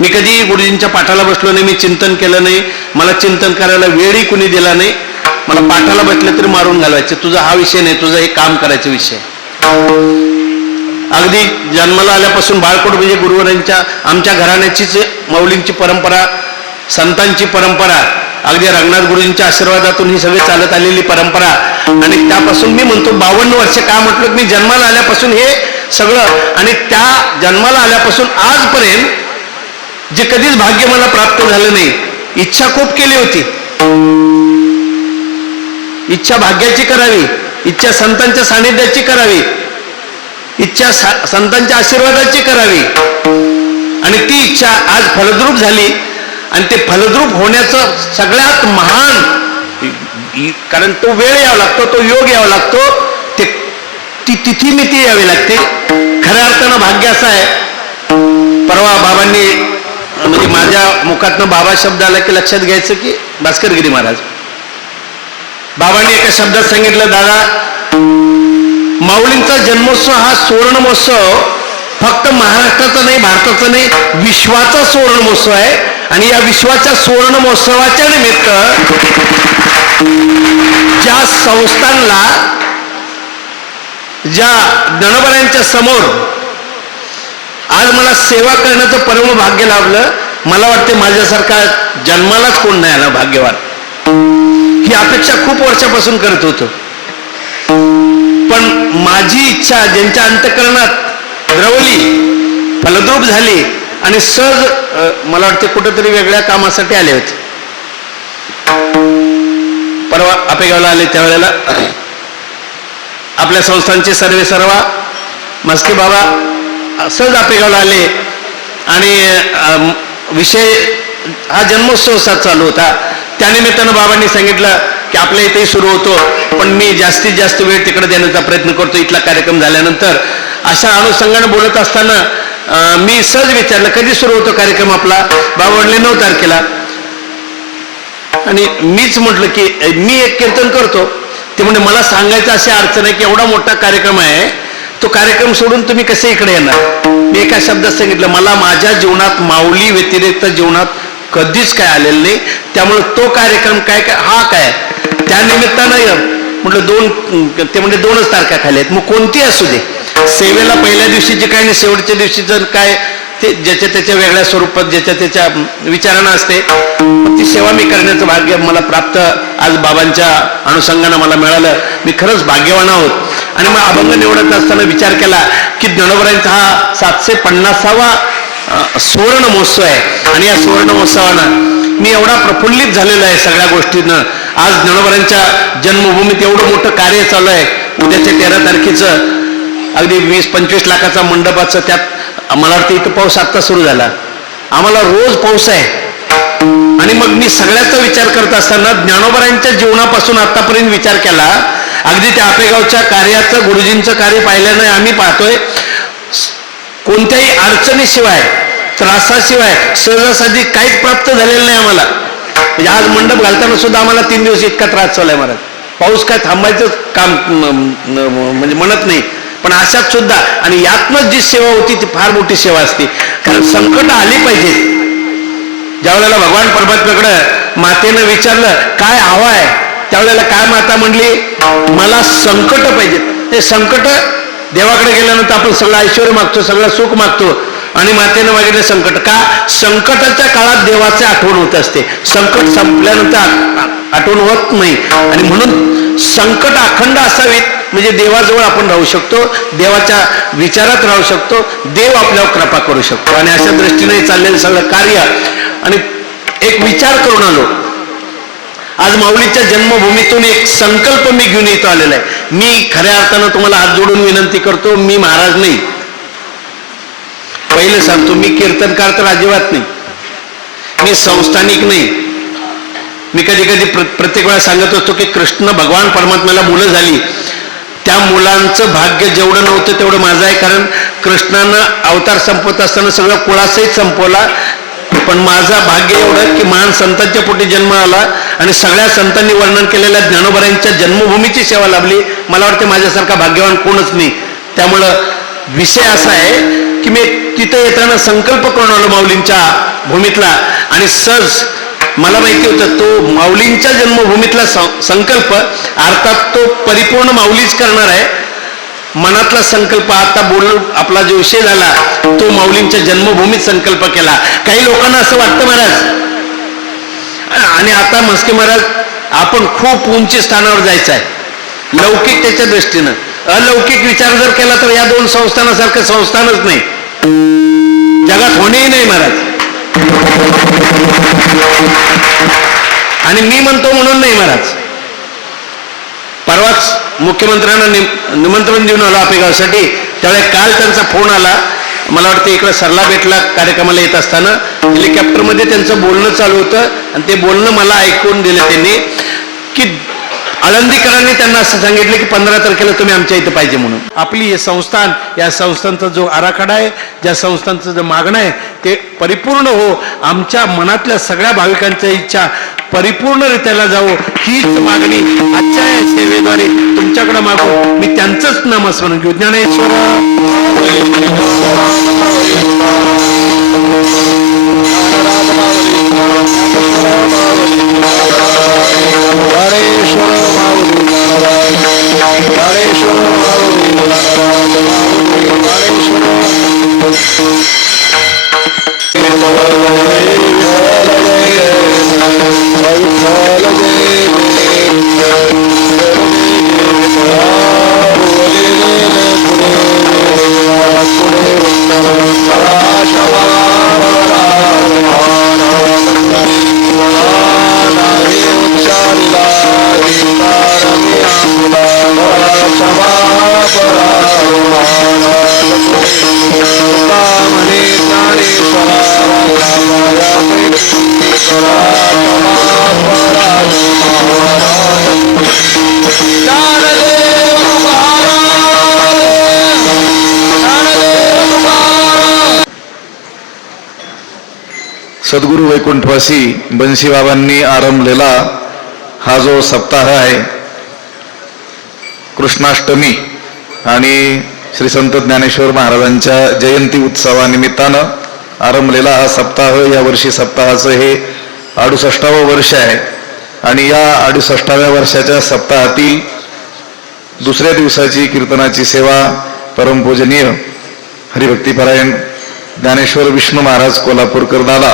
मी कधी गुरुजींच्या पाठाला बसलो नाही, मी चिंतन केलं नाही, मला चिंतन करायला वेळही कुणी दिला नाही. मला पाठाला बसलं तरी मारून घालवायचे, तुझा हा विषय नाही, तुझा हे काम करायचा विषय. अगदी जन्माला आल्यापासून बाळकोट म्हणजे गुरुवरांच्या आमच्या घराण्याचीच माऊलींची परंपरा, संतांची परंपरा, अगदी रंगनाथ गुरुजींच्या आशीर्वादातून ही सगळी चालत आलेली परंपरा. आणि त्यापासून मी म्हणतो 52 वर्ष का म्हटलं, मी जन्माला आल्यापासून हे सगळं आणि त्या जन्माला आल्यापासून आजपर्यंत जे कधीच भाग्य मला प्राप्त झालं नाही. इच्छा खूप केली होती, इच्छा भाग्याची करावी, इच्छा संतांच्या सानिध्याची करावी, इच्छा संतांच्या आशीर्वादाची करावी आणि ती इच्छा आज फलद्रूप झाली. आणि ते फलद्रूप होण्याचं सगळ्यात महान, कारण तो वेळ यावा लागतो, तो योग यावा लागतो, ते ती तिथी मिती यावी लागते. खऱ्या अर्थानं भाग्य असं आहे. परवा बाबांनी म्हणजे माझ्या मुखातनं बाबा शब्द आला की लक्षात घ्यायचं की भास्करगिरी महाराज. बाबांनी एका शब्दात सांगितलं, दादा माऊलींचा जन्मोत्सव हा सुवर्ण महोत्सव फक्त महाराष्ट्राचा नाही, भारताचा नाही, विश्वाचा सुवर्ण महोत्सव आहे. आणि या विश्वाच्या सुवर्ण महोत्सवाच्या निमित्त ज्या संस्थांना, ज्या ज्ञानोबरायांच्या समोर आज मला सेवा करण्याचं परम भाग्य लाभलं, मला वाटते माझ्यासारखा जन्मालाच कोण नाही आला भाग्यवान. ही अपेक्षा खूप वर्षापासून करत होतो, पण माझी इच्छा ज्यांच्या अंतःकरणात द्रवली, फलद्रूप झाली आणि सहज मला वाटते कुठेतरी वेगळ्या कामासाठी आले होते. परवा आपेगावला आले त्यावेळेला आपल्या संस्थांचे सर्वे सर्वा मस्के बाबा सहज आपेगावला आले आणि विषय हा जन्मोत्सव चालू होता. त्यानिमित्तानं बाबांनी सांगितलं की आपल्या इथेही सुरू होतो, पण मी जास्तीत जास्त वेळ तिकडे देण्याचा प्रयत्न करतो इथला कार्यक्रम झाल्यानंतर. अशा अनुषंगानं बोलत असताना मी सहज विचारलं कधी सुरू होतो कार्यक्रम आपला. बाबा म्हणले 9 तारखेला. आणि मीच म्हटलं की मी एक कीर्तन करतो. ते म्हणजे मला सांगायचं अशी अडचण आहे की एवढा मोठा कार्यक्रम आहे, तो कार्यक्रम सोडून तुम्ही कसे इकडे येणार. मी एका शब्दात सांगितलं मला माझ्या जीवनात माऊली व्यतिरिक्त जीवनात कधीच काय आलेलं नाही, त्यामुळे तो कार्यक्रम काय काय हा काय त्या निमित्तानं म्हटलं ते म्हणजे 2च तारखा खाली आहेत, मग कोणती असू दे. सेवेला पहिल्या दिवशीचे काय नाही, शेवटच्या दिवशीचं काय ते ज्याच्या त्याच्या वेगळ्या स्वरूपात ज्याच्या त्याच्या विचारानं असते. ती सेवा मी करण्याचं भाग्य मला प्राप्त आज बाबांच्या अनुषंगानं मला मिळालं. मी खरंच भाग्यवान आहोत. आणि मग अभंग निवडत असताना विचार केला की ज्ञानोबरांचा हा 750वा सुवर्ण महोत्सव आहे. आणि या सुवर्ण महोत्सवानं मी एवढा प्रफुल्लित झालेलो आहे सगळ्या गोष्टींना. आज ज्ञानोबरांच्या जन्मभूमीत एवढं मोठं कार्य चालू आहे. उद्याच्या 13 तारखेचं अगदी 20-25 लाखाचा मंडपाचं, त्यात मला वाटतं इथं पाऊस आत्ता सुरू झाला, आम्हाला रोज पाऊस आहे. आणि मग मी सगळ्याचा विचार करत असताना ज्ञानोबरांच्या जीवनापासून आतापर्यंत विचार केला. अगदी त्या आपेगावच्या कार्याचं गुरुजींचं कार्य पाहिल्यानं आम्ही पाहतोय कोणत्याही अडचणीशिवाय त्रासाशिवाय सहजासहजी काहीच प्राप्त झालेलं नाही आम्हाला. म्हणजे आज मंडप घालताना सुद्धा आम्हाला 3 दिवस इतका त्रास चालू आहे महाराज. पाऊस काय थांबायचं काम म्हणजे म्हणत नाही, पण अशात सुद्धा. आणि यातनंच जी सेवा होती ती फार मोठी सेवा असते. कारण संकट आली पाहिजे. ज्या वेळेला भगवान परमात्म्याकडं मातेनं विचारलं काय हवं आहे, त्यावेळेला काय माता म्हणली मला संकट पाहिजे. ते संकट देवाकडे गेल्यानंतर आपण सगळं ऐश्वर्य मागतो, सगळं सुख मागतो. आणि मातेनं मागितलं संकट. का? संकटाच्या काळात देवाचे आठवण होत असते, संकट संपल्यानंतर आठवण होत नाही. आणि म्हणून संकट अखंड असावीत म्हणजे देवाजवळ आपण राहू शकतो, देवाच्या विचारात राहू शकतो, देव आपल्यावर कृपा करू शकतो. आणि अशा दृष्टीने चाललेलं सगळं कार्य. आणि एक विचार करून आलो. आज माऊलीच्या जन्मभूमीतून एक संकल्प मी घेऊन येतो आलेला आहे. मी खऱ्या अर्थानं तुम्हाला हात जोडून विनंती करतो, मी महाराज नाही. पहिलं सांगतो, मी कीर्तनकार तर अजिबात नाही, मी संस्थानिक नाही. मी कधी कधी प्रत्येक वेळा सांगत असतो की कृष्ण भगवान परमात्म्याला मुलं झाली, त्या मुलांचं भाग्य जेवढं नव्हतं तेवढं माझं आहे. कारण कृष्णानं अवतार संपवत असताना सगळं कुळासहित संपवला. पण माझं भाग्य एवढं की महान संतांच्या पोटी जन्म आला आणि सगळ्या संतांनी वर्णन केलेल्या ज्ञानोबरांच्या जन्मभूमीची सेवा लाभली. मला वाटतं माझ्यासारखा भाग्यवान कोणच नाही. त्यामुळं विषय असा आहे की मी तिथे येताना संकल्प करून आलो माऊलींच्या भूमीतला. आणि सहज मला माहिती होतं तो माऊलींच्या जन्मभूमीतला संकल्प अर्थात तो परिपूर्ण माऊलीच करणार आहे. मनातला संकल्प आता बोलून आपला जो विषय झाला तो माऊलींच्या जन्मभूमीत संकल्प केला. काही लोकांना असं वाटतं महाराज, आणि आता मस्के महाराज आपण खूप उंची स्थानावर जायचं आहे लौकिकतेच्या दृष्टीनं. अलौकिक विचार जर केला तर या 2 संस्थानासारखं संस्थानच नाही, जगात होणेही नाही महाराज. आणि मी म्हणतो म्हणून नाही महाराज. परवाच मुख्यमंत्र्यांना निमंत्रण देऊन आलो आपेगावसाठी. त्यावेळेस काल त्यांचा फोन आला, मला वाटतं इकडं सरला भेटला कार्यक्रमाला येत असताना हेलिकॉप्टरमध्ये त्यांचं बोलणं चालू होतं. आणि ते बोलणं मला ऐकून दिलं त्यांनी की आळंदीकरांनी त्यांना असं सांगितलं की 15 तारखेला तुम्ही आमच्या इथं पाहिजे म्हणून. आपली हे संस्थान, या संस्थांचा जो आराखडा आहे, ज्या संस्थांचं जो मागणं आहे ते परिपूर्ण हो, आमच्या मनातल्या सगळ्या भाविकांच्या इच्छा परिपूर्णरित्याला जावो हीच मागणी आजच्या या सेवेद्वारे तुमच्याकडे मागू. मी त्यांचंच नामस्मरण घेऊ. ज्ञानेश्वर Shama सद्गुरु वैकुंठवासी बंसी बाबांनी आरंभलेला हा जो सप्ताह आहे कृष्णाष्टमी आणि श्री संत ज्ञानेश्वर महाराजांच्या जयंती उत्सवानिमित्तानं आरंभलेला हा सप्ताह, या वर्षी सप्ताहाचं हे 68वं वर्ष आहे. आणि या 68व्या वर्षाच्या सप्ताहातील दुसऱ्या दिवसाची कीर्तनाची सेवा परमपूजनीय हरिभक्तीपरायण ज्ञानेश्वर विष्णू महाराज कोल्हापूरकर दादा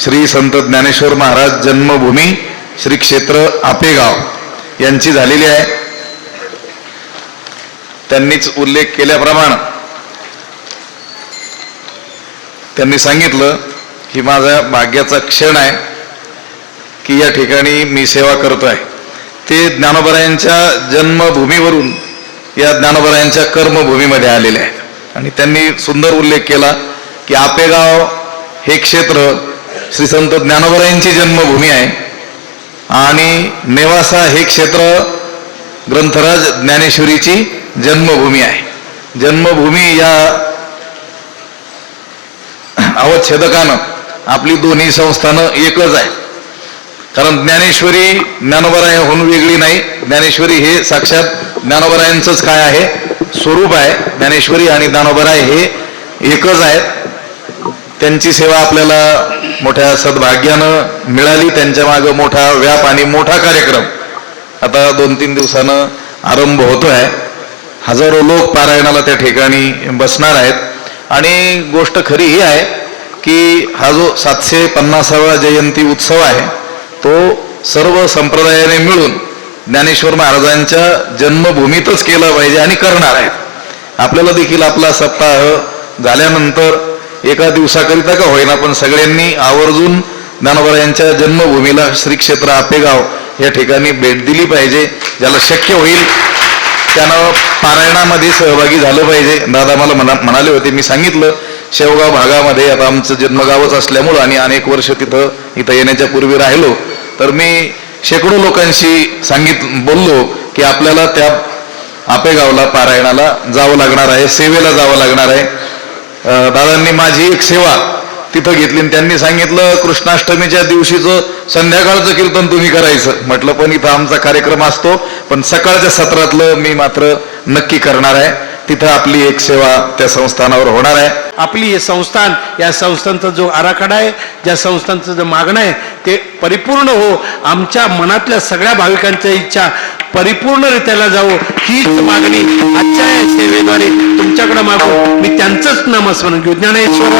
श्री संत ज्ञानेश्वर महाराज जन्मभूमी श्री क्षेत्र आपेगाव यांची झालेली आहे. त्यांनीच उल्लेख केल्याप्रमाणे त्यांनी सांगितलं की माझा भाग्याचा क्षण आहे की या ठिकाणी मी सेवा करतोय. ते ज्ञानोबरायांच्या जन्मभूमीवरून या ज्ञानोबरायांच्या कर्मभूमीमध्ये आलेले आहेत आणि त्यांनी सुंदर उल्लेख केला की आपेगाव हे क्षेत्र श्री संत ज्ञानोबरायांची जन्मभूमी आहे आणि नेवासा हे क्षेत्र ग्रंथराज ज्ञानेश्वरीची जन्मभूमी आहे. जन्मभूमी या अवच्छेदकानं आपली दोन्ही संस्थानं एकच आहे. कारण ज्ञानेश्वरी ज्ञानोबरायाहून वेगळी नाही. ज्ञानेश्वरी हे साक्षात ज्ञानोबरायांचंच काय आहे, स्वरूप आहे. ज्ञानेश्वरी आणि ज्ञानोबराय हे एकच आहेत. त्यांची सेवा आपल्याला मोठ्या सद्भाग्यानं मिळाली. त्यांच्या मागं मोठा व्याप आणि मोठा कार्यक्रम आता 2-3 दिवसानं आरंभ होतोय. हजारो लोक पारायणाला त्या ठिकाणी बसणार आहेत. आणि गोष्ट खरी ही आहे की हा जो 750वा जयंती उत्सव आहे तो सर्व संप्रदायाने मिळून ज्ञानेश्वर महाराजांच्या जन्मभूमीतच केला पाहिजे आणि करणार आहे. आपल्याला देखील आपला सप्ताह झाल्यानंतर एका दिवसाकरिता का होईना पण सगळ्यांनी आवर्जून ज्ञानोबरायांच्या जन्मभूमीला श्री क्षेत्र आपेगाव या ठिकाणी भेट दिली पाहिजे. ज्याला शक्य होईल त्यानं पारायणामध्ये सहभागी झालं पाहिजे. दादा मला म्हणाले होते, मी सांगितलं शेवगाव भागामध्ये आता आमचं जन्मगावच असल्यामुळं आणि अनेक वर्ष इथं येण्याच्या पूर्वी राहिलो तर मी शेकडो लोकांशी बोललो की आपल्याला त्या आपेगावला पारायणाला जावं लागणार आहे, सेवेला जावं लागणार आहे. दादांनी माझी एक सेवा तिथं घेतली आणि त्यांनी सांगितलं कृष्णाष्टमीच्या दिवशीचं संध्याकाळचं कीर्तन तुम्ही करायचं. म्हटलं पण इथं आमचा कार्यक्रम असतो पण सकाळच्या सत्रातलं मी मात्र नक्की करणार आहे. तिथं आपली एक सेवा त्या संस्थानावर होणार आहे. आपली हे संस्थान, या संस्थांचा जो आराखडा आहे, ज्या संस्थांचं जे मागणं आहे ते परिपूर्ण हो, आमच्या मनातल्या सगळ्या भाविकांच्या इच्छा परिपूर्णरित्याला जावो हीच मागणी आजच्या या सेवेद्वारे तुमच्याकडे मागून मी त्यांचंच नामस्मरण घेऊ. ज्ञानेश्वर